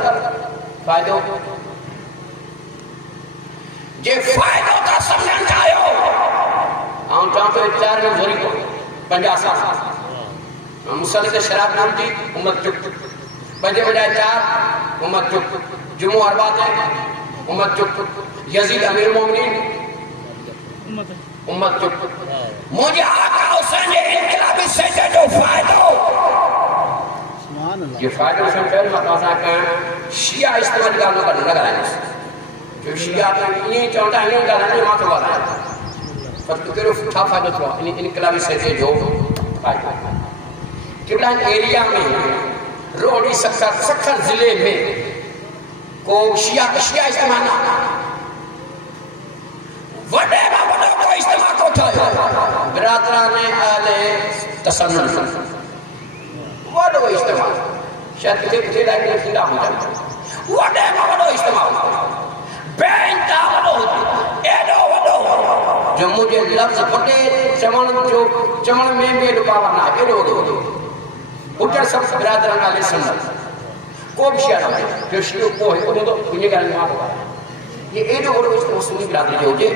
فائدوں جے فائدوں تا سمجھن چاہیو آن چاہتا ہے 4 میں ذری کو 50 سال مسلط شراب نام دی امت چک بجے بجائے 4 امت چک جمعہ اربات ہے امت چک یزید امیر المومنین امت چک مجھے آقا حسین انقلابی سجدہ جو فائدہ یہ فائدہ سے پہلے مقاصد کہ شیعہ استعمال کا لوگ لگا رہے ہیں جو شیعہ انہیں چاہتا ہے انہیں گانے ماں کو بات ہے فرق کرو تھا فائدہ تھا انقلابی سجدہ جو فائدہ قبلان ایریا میں روڑی سکھر ضلع میں کو شیعہ استعمال وڈے میں وڈے کو استعمال کو تھا برادران آلے تسنن وڈے استعمال شاید کتے لائے کہ خلا ہو جاتا وڈے میں وڈے استعمال بینتا وڈے ایڈو وڈے جو مجھے لفظ وڈے چمن میں میرے پاورنا ایڈو وڈے اٹھر سب برادران آلے سنن کو بھی شیعہ ہے جو شیعہ کو ہے انہوں تو انہیں گانے مار ہوا ہے یہ ایڈو وڈو اس مسلمی برادری جو ہوجے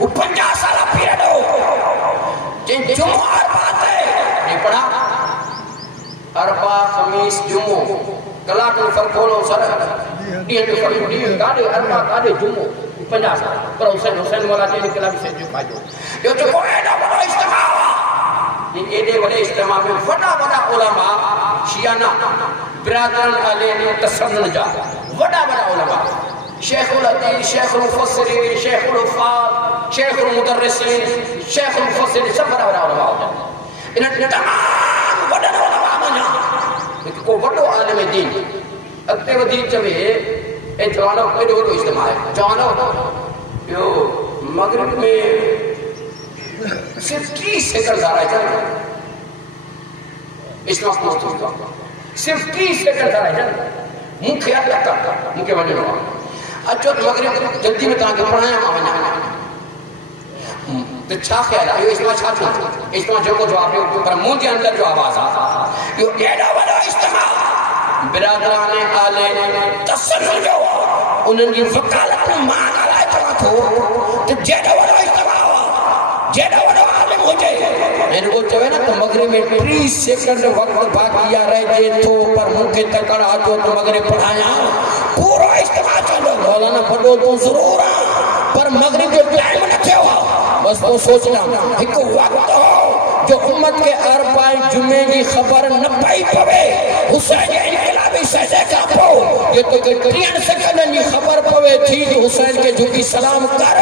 وہ 50 سالہ پیریڈ ہو جن جمعہ اربات ہے نہیں پڑھا اربا خمیس جمعہ کلاک میں فرق ہولو سر ڈیئر جو فرق ڈیئر کاڑے اربا کاڑے جمعہ 50 سالہ پر حسین والا چیز انقلابی سے جو پائے جو جو ایڈو وڈو اجتماع ہوا یہ ایڈے وڈے اجتماع میں وڈا وڈا علماء شیعہ برادران علیہ تسنن جا وڈا وڈا علماء شیخ الحدیث شیخ المفسرین شیخ الحفاظ شیخ المدرسین شیخ المفسرین سب بڑا بڑا علماء ہوتا ہے انہیں تمام بڑا علماء بنا لیکن کو بڑا عالم دین اکتے و دین چوئے اے جوانو ایڈو وڈو اجتماع ہے جوانو جو مغرب میں صرف 30 سیکنڈ دارا ہے جانا اجتماع موجود کا صرف 30 سیکنڈ دارا ہے جانا مکھے اللہ کرتا مکھے بنے ہوا اچھو مغرب جلدی میں تاکہ پڑھایا ماں تو چھا خیال ہے یہ اجتماع چھا چھوڑا اجتماع جو کو جواب ہے پر مجھے اندر جو آواز آتا یہ ایڈا وڈا اجتماع برادران آلے تسنن جو انہوں نے وکالت مان آلائے پڑھا تو جیڈا وڈا اجتماع ہوا جیڈا وڈا عالم ہو جائے میں نے کو چوئے نا تو مغرب میں 30 سیکنڈ وقت باقی آ رہے جے تو پر مکھے تکڑ آجو تو مغرب پڑھایا پورا اجتماع چلو مولانا پڑھو تو ضرور پر مغرب جو ٹائم نہ کیا ہوا بس تو سوچنا ایک وقت ہو جو امت کے اربعین جمعے کی خبر نہ پائی پوے حسین انقلابی سجدے کا پو یہ تو 3 سیکنڈ کی خبر پوے تھی جو حسین کے جھکی سلام کر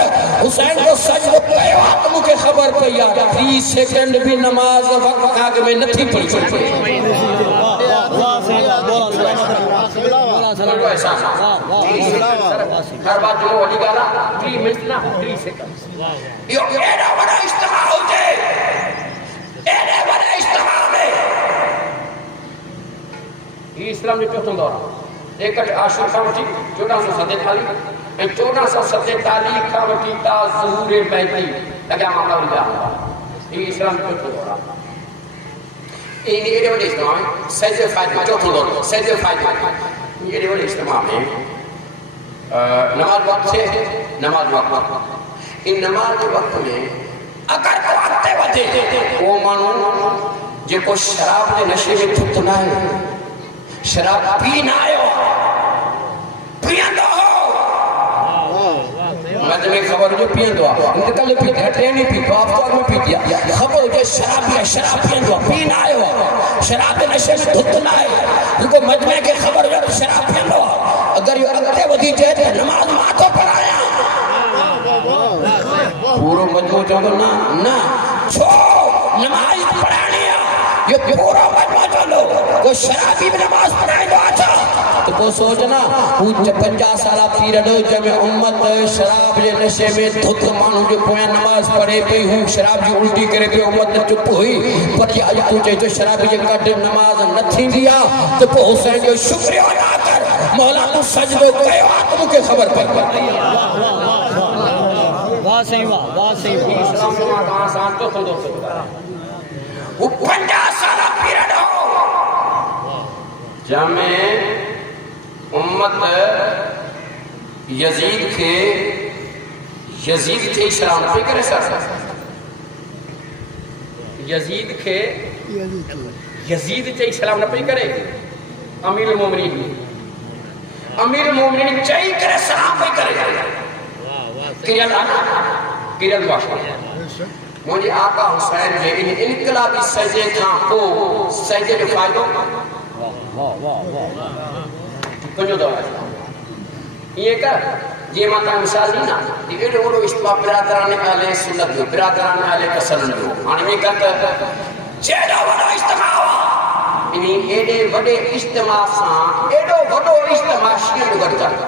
حسین کو سجدہ پہو آتمو کے خبر پہ یاد 3 سیکنڈ بھی نماز وقت آگے میں نہ تھی پڑھی چھوڑی ہر بات جو وڈی گالا 3 منٹ نہ 3 سیکنڈ یہ ایڈا بڑا اجتماع ہو جائے ایڈا بڑا اجتماع میں یہ اسلام نے چوتھوں دورہ ایک عاشور کا وٹی 1447 1447 کا وٹی تا ظہور مہدی لگا معاملہ ہو جاتا یہ اسلام نے چوتھوں دورہ یہ ایڈے وڈے اجتماع میں سجدے فائدہ چوتھوں دور سجدے فائدہ یہ ایڈے وڈے اجتماع میں نماز وقت سے نماز وقت ان نماز وقت میں اگر کو آتے وجہ وہ مانو جے کو شراب دے نشے میں دھت نہ ہے شراب پی نہ آئے پیندو ہو مجھے میں خبر جو پیندو انتقال پیتے ہیں ٹرینی پیتے ہیں آفتار میں پیتے ہیں خبر جو شراب پیندو پی نہ آئے شراب دے نشے میں دھت نہ ہے لیکن مجمع کے خبر جو شراب پیندو اگر یہ اگتے ودی جائے تو نماز ماتوں پر آیا پورو مجموع چاہتا نا چھو نماز پڑھانی ہے یہ پورا مجموع چلو کوئی شرابی بھی نماز پڑھائی دو آچھا تو کو سوچنا وہ 50 سالہ پیریڈ ہو جب امت شراب جے نشے میں دھت مانو جو پویں نماز پڑھے پہ ہوں شراب جی الٹی کرے پہ امت نے چپ ہوئی پر یہ آج تو چاہے تو شرابی جے کٹ نماز نہ تھی دیا تو پہ حسین جو شکریہ ادا کر مولا تو سجدو کہے آتم کے خبر پر واہ صحیح اسلام جو کہاں سان تو خود ہو سکتا وہ 50 سالہ پیریڈ ہو جامع امت یزید کے اسلام پہ کرے سر یزید کے اسلام نہ پہ کرے امیر المومنین چاہی کرے سلام پہ کرے کرل باشا مجھے آقا حسین جے انقلابی سجدے کھاں کو سجدے جو فائدو کنجو دو یہ کر یہ ماتا مثال دینا دیکھے وہ اجتماع برادران اہل سنت جو برادران اہل تسلم جو آنے میں کہتا چیڑا وڈا اجتماع ہوا انہی ایڈے وڈے اجتماع سان ایڈو وڈو اجتماع شیئر گھڑ کرتا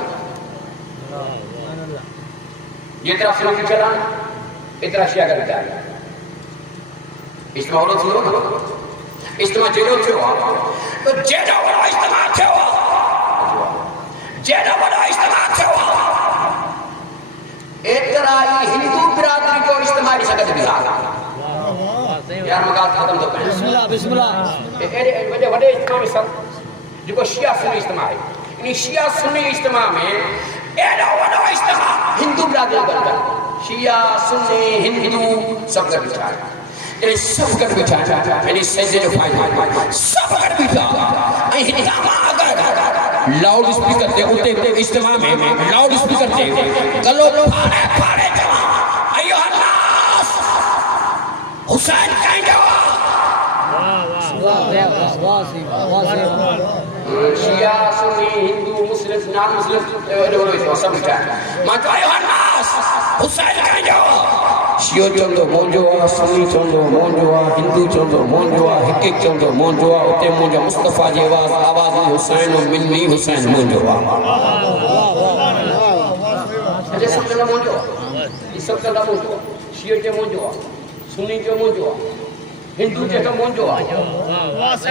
یہ طرح سنوکی چلانا اتنا شیعہ کر بچا گیا اجتماع ہو رہا تھا اجتماع جیڑو چھو تو جیڑا بڑا اجتماع چھو اتنا ہی ہندو برادری کو اجتماعی سکت بھی رہا یار مقال ختم تو پہنے بسم اللہ وڈے اجتماع میں سب جو کو شیعہ سنی اجتماع ہے انہی شیعہ سنی اجتماع میں ایڈا وڈا اجتماع ہندو برادری کرتا شیعہ سنی ہندو سب کر بچھا ہے انہیں سب کر بچھا ہے انہیں سجدے جو فائدہ سب کر بچھا ہے اجتماع اگر لاؤڈ اسپیکر دے اتے اجتماع میں لاؤڈ اسپیکر دے گلو پھاڑے جمع ایوہ الناس حسین کہیں جوا شیعہ سنی ہندو مسلم نان مسلم سب بچھا ہے ماں جو ایوہ الناس حسین کہیں جوا شیعہ چندو مونجو سنی چندو مونجو ہندو چندو مونجو ایک چندو مونجو اتے مونجو مصطفیٰ جی آواز حسین و منی حسین مونجو اچھے سب چندو مونجو یہ سب چندو مونجو شیعہ چے مونجو سنی چے مونجو ہندو چے تو مونجو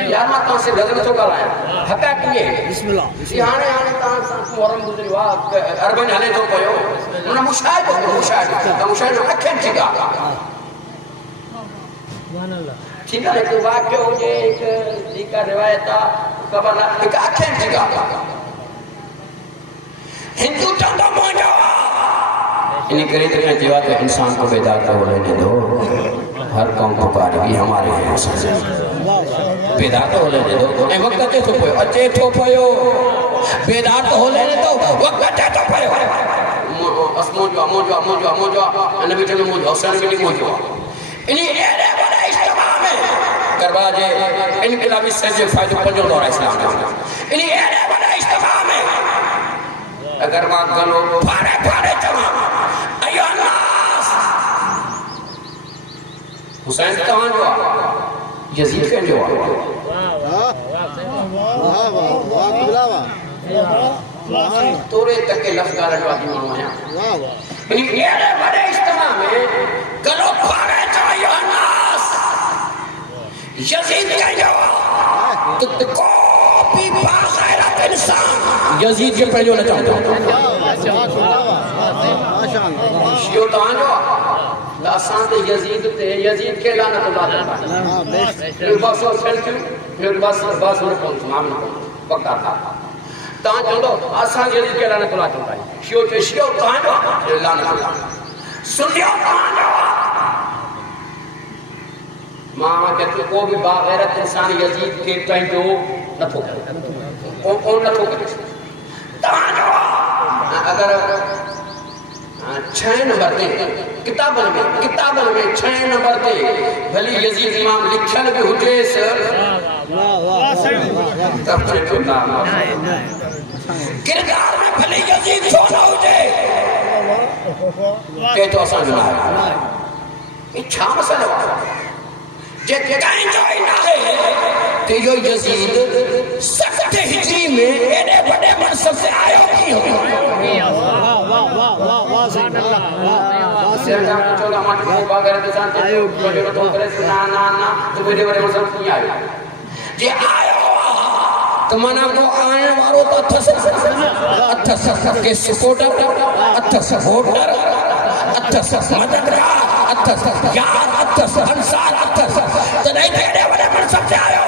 یار ماں تاں سے لگن تو کر آیا حقا کیے بسم اللہ آنے تاں محرم گزری عربین ہلے تو پہو انہاں مشاہد اکھیں چکا ٹھیک ہے لیکن واقع ہو جائے ایک روایتہ قبل ایک اکھیں چکا ہندو چندہ مونجو انہیں کرے تو کہیں جواب انسان کو بیدار کا ہو لینے دو ہر قوم کو پاڑی ہمارے ہیں بیدار تو ہو لینے دو اے وقت تے تو پہو اچھے تو پہو بیدار تو ہو لینے دو وقت تے تو پہو موجو نبی چلو موجو حسین بن موجو انہی ایرے بڑے اجتماع میں کربلا جے انقلابی سجدے فائدہ پنجو دورہ اسلام کا انہی ایرے بڑے اجتماع میں اگر ماں گلو پھاڑے جمع ایوہ الناس حسین کہاں جو یزید کہیں جو تورے تک کے لفظ گارہ جو آدھی مانو ہے انہی ایرے بڑے اجتماع میں گلو پھاڑے جمع ایوہ الناس یزید کہیں جو تو کوپی باخیرت انسان یزید کے پہلے ہونا چاہتا ہوں شیعہ تو آن جو اساں تے یزید کے لعنت اللہ تعالی ہاں بے پھر بس پھر بس نہ کون تمام نہ پکا تھا تا چلو اساں یزید کے لعنت اللہ تعالی شیو تاں لعنت اللہ سنیو تاں ماں کہتے کو بھی باغیرت انسان یزید کے پہنچو نہ تھو کون نہ تھو تاں اگر 6 نمبر تے کتابن میں 6 نمبر تے بھلی یزید امام لکھل بھی ہوجیس تب سے تو نام کردار میں بھلی یزید چھو نہ ہوجے کہ تو آسان نہ ہے یہ چھا مسئلہ ہوا جے کہیں جائے نہ ہے کہ یہ یزید 7 ہجری میں ایڈے بڑے منصب سے آیا کی ہو جی آیا تو منا کو آئین وارو تا اتھس کے سپورٹر اتھس ووٹر اتھس مددگار اتھس یار اتھس انصار اتھس تو نہیں تیرے بڑے منصب سے آیا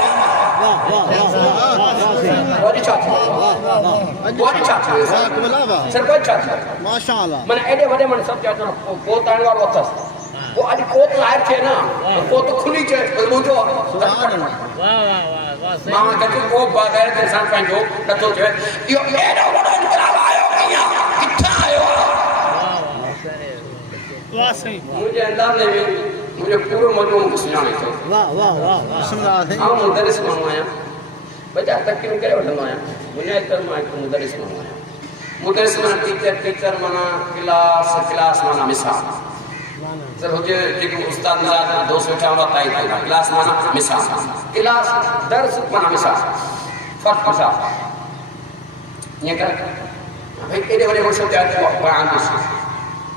بڑی چاہتی سرپنچ چاہتی ماشاءاللہ من ایڈے بڑے منصب چاہتا ہوں کوت آنے والو اتھس وہ آج کوت ظاہر تھے نا کوت کھلی چاہے مجھو ماں کہتے کو بغیر انسان پہنچو نتو چاہے یہ ایڈا بڑا انقلاب آئے کیا کتھا آئے مجھے انداز نہیں مجھے پورو مجموع کو سنانے تھے بسم اللہ ہاں مدرس منوایا بچہ تک کیوں کرے بٹھنوایا مجھے اتر ماں کو مدرس منوایا مدرس منا ٹیچر منا کلاس منا مثال سر ہو جائے استاد نزاد 200 اٹھاؤں تائی تھا کلاس مانا مثال کلاس درس مانا مثال فرق مثال یہ کر بھئی ایڈے بڑے مرشد تیار بیان دیسی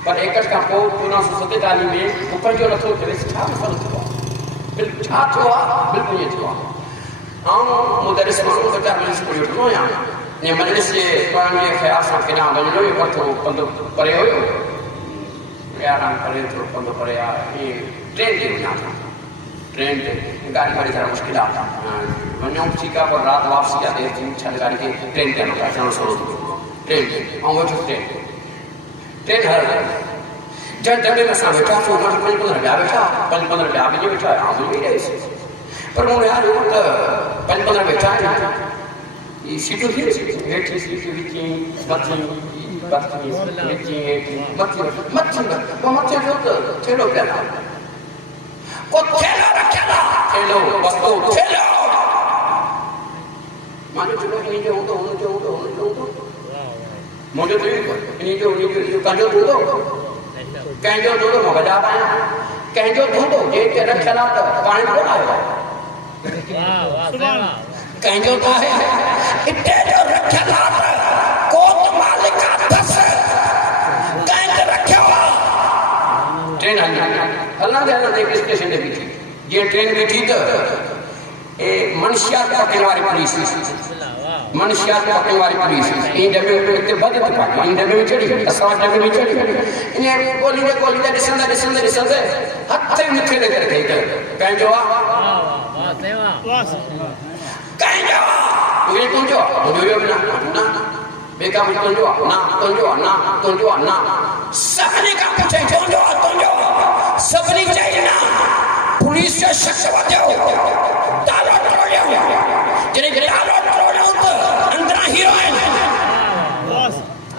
پر ایکٹ کا پو 1947 میں اوپر جو نتو کرے چھا فرق ہوا بالکل چھا تھوا بالکل یہ تھوا ہم مدرس مانو بچہ مجلس کو یوٹنو یا یہ مجلس یہ پرانی خیال سا کنا بنلو یہ پرتو پندو پرے ہوئے آرام کرے تو پندو پڑے یہ ٹرین دے ہونا تھا ٹرین دے گاڑی بڑی طرح مشکل آتا منیوں چیکا پر رات واپسی آتے ہیں چھل گاڑی کے ٹرین کے لوگ آتا ہے ٹرین دے ہم وہ چھو ٹرین ہر جب ڈبے میں ساں بیٹھا تو ہمارے 5-15 بیا بیٹھا 5-15 بیا بھی بیٹھا ہم بھی رہے سے پر انہوں نے یار 5-15 بیٹھا ہے یہ سیٹوں تھی بیٹھی سیٹوں بھی تھی بطنی مچھی وہ مچھی جو تھیلو پہلا کو تھیلو رکھلا تھیلو بس تو تھیلو مانو چلو انہیں جو ہوتا مجھے تو انہیں جو کنجو دو مگا جا پایا کنجو دو یہ کہ رکھلا تو پانی کو آئے کنجو کا ہے اتے جو رکھلا کوت مالکہ دس کینٹ رکھے ہوا ٹرین اللہ دے اللہ دے ایک اسٹیشن دے بھی تھی یہ ٹرین بھی تھی تو منشیات پکنے والی پولیس منشیات پکنے والی پولیس این ڈبے میں اتے بدت پاکی این ڈبے میں چڑی اسوات ڈبے میں چڑی انہیں گولی دے ڈسندے ہتھے مٹھے دے کر گئی کہیں جو مجھے تم جو مجھے نا بیکا مجھے تم جو نا سبنی کا پوچھے تم جو سبنی چاہیے نا پولیس سے شخص بات ہو تالو ٹرولے ہو جنہیں تالو ٹرولے ہو تو اندرہ ہیروئن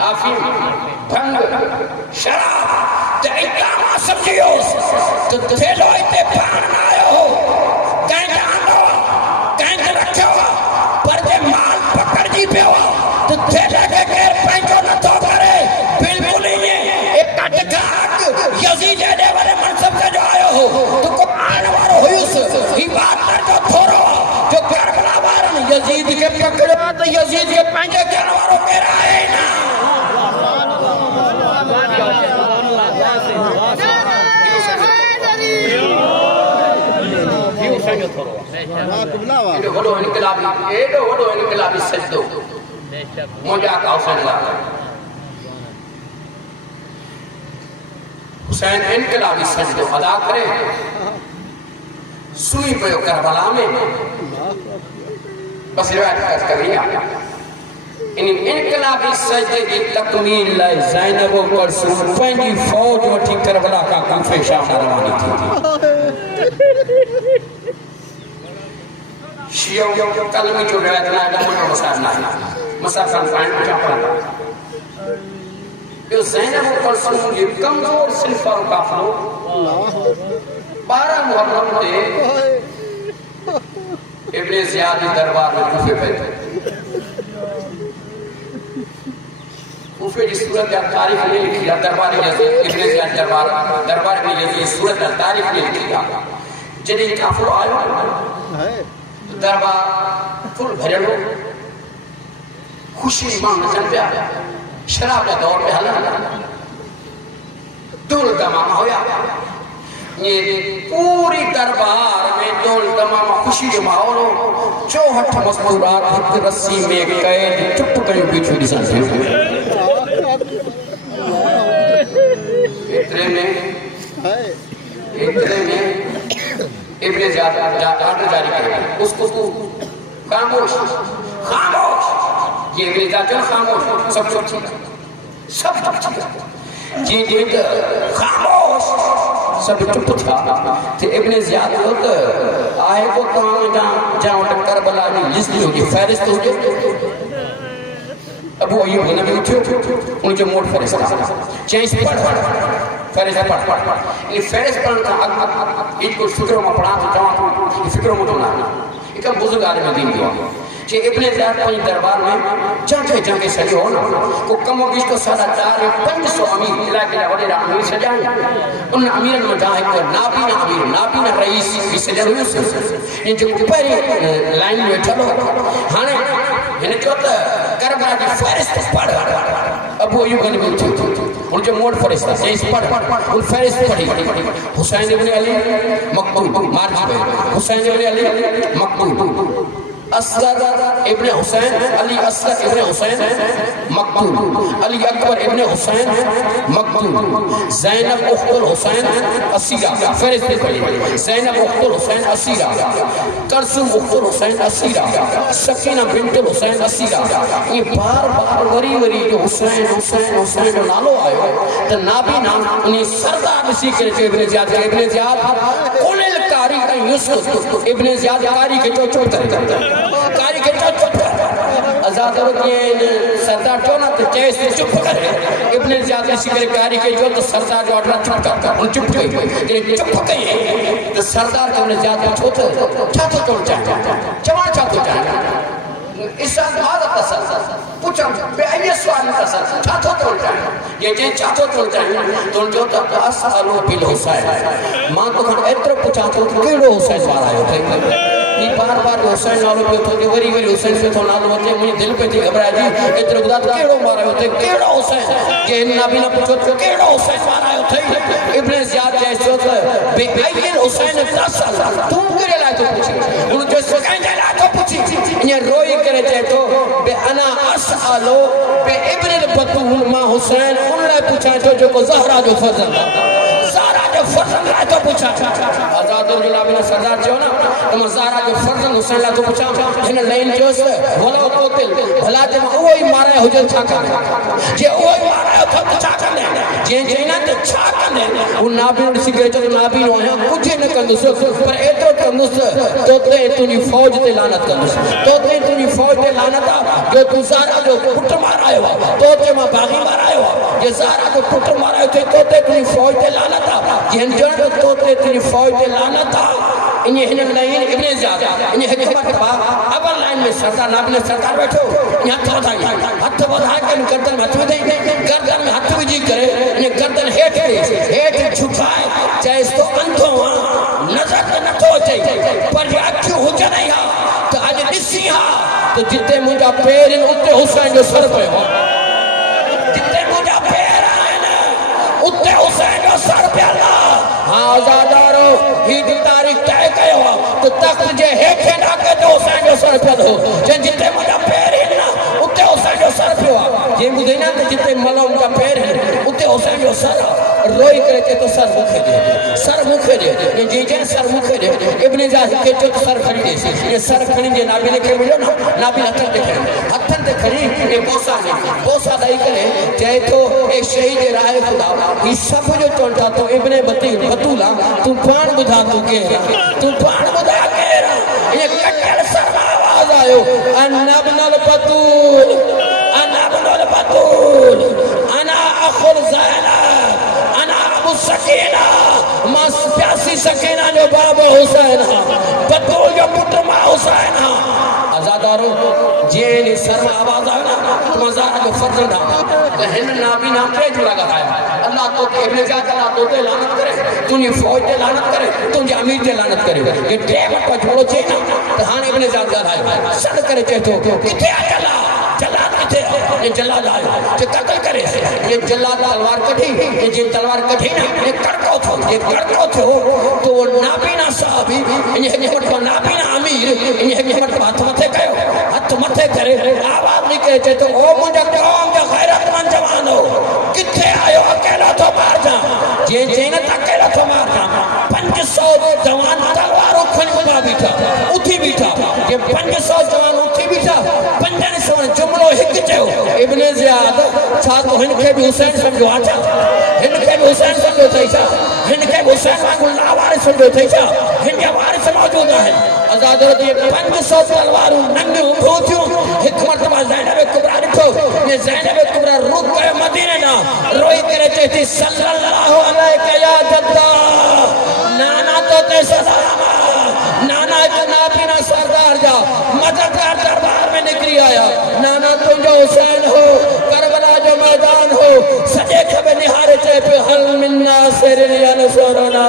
آفیم بھنگ شراب تے اقامہ سمجھیو تو تھیلو ایتے پان آئے ہو کہیں کہ آندو کہیں کہ رکھے ہو پر جے مال پکڑ جی پہ ہو تو تھیلے کے کیر پینچو نہ تو کرے بالکل ہی نہیں ایک کٹ کھاک یزید دے والے منصب سے جو آئے ہو تو کو آنے وارو ہوئیس ہی بات نہ جو تھورو جو کربلا بارن یزید کے پکڑا تو یزید کے پینچے کرنے وارو کہہ رہا ہے نا ایڈو وڈو انقلابی سجدو مجھا کا حسین اللہ حسین انقلابی سجدو ادا کرے سوئی پہ کربلا میں بس روایت کر لیا ان انقلابی سجدے کی تکمیل لائے زینب و کلثوم پنجی فوج وٹھی کربلا کا کوفے شام روانی تھی شیعوں کلمی جو روایت لائے نمونہ مسافر فائن پچھا پڑھا یہ زینب و کلثوم یہ کمزور صنف اور کافروں 12 محرم دے ابن زیاد دربار میں کوفے پہ تھے کوفے جس صورت یا تاریخ نے لکھی دربار یزید ابن زیاد دربار ابن یزید صورت یا تاریخ نے لکھی جنہیں کافر آئے دربار فل بھرڑو خوشی مان جن پہ آیا شراب کا دور پہ حلال دول دمام ہویا یہ پوری دربار میں دول دمام خوشی جو ماحول ہو 64 مستورات ایک رسی میں قید چپ کریں بیچو دیسان سے اترے میں ابن زیاد آرڈر جاری کرے اس کو خاموش یہ ابن زیاد خاموش سب چپ تھا یہ دیکھ خاموش سب چپ تھا تو ابن زیاد ہوتا آئے کو تمام جہاں کربلا کی لسٹ ہوگی فہرست ہوگی ابو ایوب نے نبی اٹھو ان جو موڈ فہرست چینس پڑھ فہرست پڑھ یہ فہرست پڑھنا تھا ایک کو فکروں میں پڑھا تو جہاں فکروں میں تو نہ ایک بزرگ آدمی دین دیا کہ ابن زیاد پنج دربار میں جنگے سجے ہونا کو کم و بیش کو 500 امیر علاقے وڈیرا امیر سجائیں ان امیرن میں جہاں ایک نابینا امیر نابینا رئیس بھی سجن ہوئی اس یہ جو پہلی لائن میں چلو ہانے یعنی چوتا کربلا کی فہرست پڑھ ابو ایوب نے بھی ان جو موڈ فرشتہ جیس پڑھ ان فہرست پڑھی حسین ابن علی مقتول مارچ پہ حسین ابن علی مقتول اصغر ابن حسین علی اصغر ابن حسین مقتول علی اکبر ابن حسین مقتول زینب اخت الحسین اسیرہ فہرست پڑھی زینب اخت الحسین اسیرہ کلثوم اخت الحسین اسیرہ سکینہ بنت الحسین اسیرہ یہ بار بار وری جو حسین جو نالو آئے تو نابی نام انہیں سردار اسی کے ابن زیاد قل القاری کا یوسف ابن زیاد قاری کے جو چوٹ کرتا کاری کے چوٹ آزاد رکھیں سردار چونا تو چیس سے چپ کرے ابن زیاد اسی کے کاری کے جو تو سردار جو اٹھنا چپ کرتا ان چپ گئی چپ گئی تو سردار کے ابن زیاد کو چھوٹا چوٹ چاہتا چوان چاہتا چاہتا اس ساتھ عادت تصل پوچھا بے آئیے سوال تصل چھاتو چول جائیں یہ جن چھاتو چول جائیں تو ان جو تک اسالو بالحسین ماں تو کھن اتر پوچھا تو کیڑو حسین مارا ہے ہوتے یہ بار حسین نالو پہ ہوتے وری حسین پہ تو نالو ہوتے مجھے دل پہ تھی گھبرائے جی اتر گدا تو کیڑو مارا ہوتے کیڑو حسین کہ ان نبی نہ پوچھو تو کیڑو حسین مارا ہوتے ابن زیاد جیسے ہوتا ہے بے آئیے حسین تصل تم کرے لائے تو پوچھی انہوں جو سکائیں جائے لائے تو پوچھی یہ روئی کرے جائے تو بے انا اسالو بے ابن البطول ماں حسین ان لائے پوچھا تو جو کو زہرہ جو فرزند زہرہ جو فرزند لائے تو پوچھا آزاد اور جنابی نے سردار جو نا تو زہرہ جو فرزند حسین لائے تو پوچھا جنہیں لین جو سے بھلا قتل بھلا جمع اوہی مارے حجل چھا کرنے جے اوہی مارے حجل چھا کرنے جے جینا تے چھا کرنے وہ نابی نے سی گئے جو نابی نے ہویا کچھ نہ کندس پر ایتو کندس تو تے تنی فوج تے لانت کندس تو تے تنی فوج تے لانت جو تو زہرہ جو پھٹ مار آئے ہوا تو تے ماں باغی مار آئے ہوا یہ زہرہ جو پھٹ مار آئے تھے تو تے تنی فوج تے لانت یہ جن تو تے تنی فوج تے لانت انہیں ہنم لائن ابن زیادہ انہیں حکمت کے بعد اول لائن میں سردار نابی نے سردار بیٹھو انہیں ہتھ بدھائی ہتھ بدھا کے ان گردن میں ہتھ بدھائی گردن میں ہتھ بجی کرے انہیں گردن ہیٹ جھکائے چاہے اس تو اندھوں ہاں نظر تو نہ تو چاہیے پر یہ اکیوں ہو جا نہیں ہاں تو آج نسی ہاں تو جتے مجھا پیر ان اتے حسین جو سر پہ ہو جتے مجھا پیر آئے نا اتے حسین جو سر پہ اللہ ہاں آزادارو ہی دی تاریخ تائے کہے ہوا تو تخت جے ہیٹھے ڈاکے جو حسین جو سر پہ ہو جتے مجھا پیر ہی نا اتے حسین جو سر پہ ہوا یہ مجھے نا جتے ملوں کا پیر ہے اتے حسین جو سر روئی کرے چے تو سر مکھے دے سر مکھے دے یہ جی جائے سر مکھے دے ابن زیاد کے جو سر کھڑی دے یہ سر کھڑی دے نابی لکھے ملو نا نابی ہتھن دے کھڑی ہتھن دے کھڑی یہ بوسا دائی کرے چاہے تو ایک شہید رائے خدا یہ سب جو چونٹا تو ابن بطولہ تم پان بدھا تو کہہ تم پان بدھا کہہ رہا یہ کٹر سر آواز آئیو انا ابن البطول انا ابن البطول انا اخر زینب انا ابو سکینہ ماں پیاسی سکینہ جو بابا حسینہ بطول جو پتر ماں حسینہ آزادارو جیلی سر میں آواز آئینا مزارہ جو فرزندہ تو ہن نابی ناکرے جو لگا آیا اللہ تو تے ابن زیاد اللہ تو تے لعنت کرے تنہی فوج تے لعنت کرے تنہی امیر تے لعنت کرے یہ ٹیمٹ پر جھوڑو چاہیے تو ہاں ابن زیاد آیا سڑ کرے چاہتے ہو کتے آ جلاد کتے یہ جلاد آیا کہ قتل کرے یہ جلاد تلوار کٹھی یہ جن تلوار کٹھی نا یہ کڑکو تھو یہ کڑکو تھو تو وہ نابینا صحابی یہ ہمت کو نابینا امیر یہ ہمت کو ہاتھ متے کہو ہاتھ متے کرے آواز نہیں کہے چاہتے او مجھا قوم جا غیرت من جوانو کتے آئیو اکیلا تو مار جا یہ جینت اکیلا تو مار جا 500 جوان تلواروں کھنجا بیٹھا اتھی بیٹھا یہ 500 جوان اتھی بیٹھا 500 جملو ہک چاہو ابن زیاد چھاکو ہن کے بھی حسین سمجھو آچا ہن کے بھی حسین سمجھو تھیچا ہن کے بھی حسین مانگو اللہ وارث سمجھو تھیچا ہن کے وارث موجود ہے آزاد رہتی ہے 500 تلواروں ننگے بھوتیوں حکمت با زینب کبرا رکھو یہ زینب کبرا رک گئے مدینہ نا روئی کرے چہتی صلی اللہ علیہ یا جدہ نانا تو تے سلاما نانا جنابینا سردار جا مددگار دربار میں نکری آیا نانا تم جو حسین ہو کربلا جو میدان ہو سجے کھبے نہارے چاہے پہ حل من ناصر یا نصرنا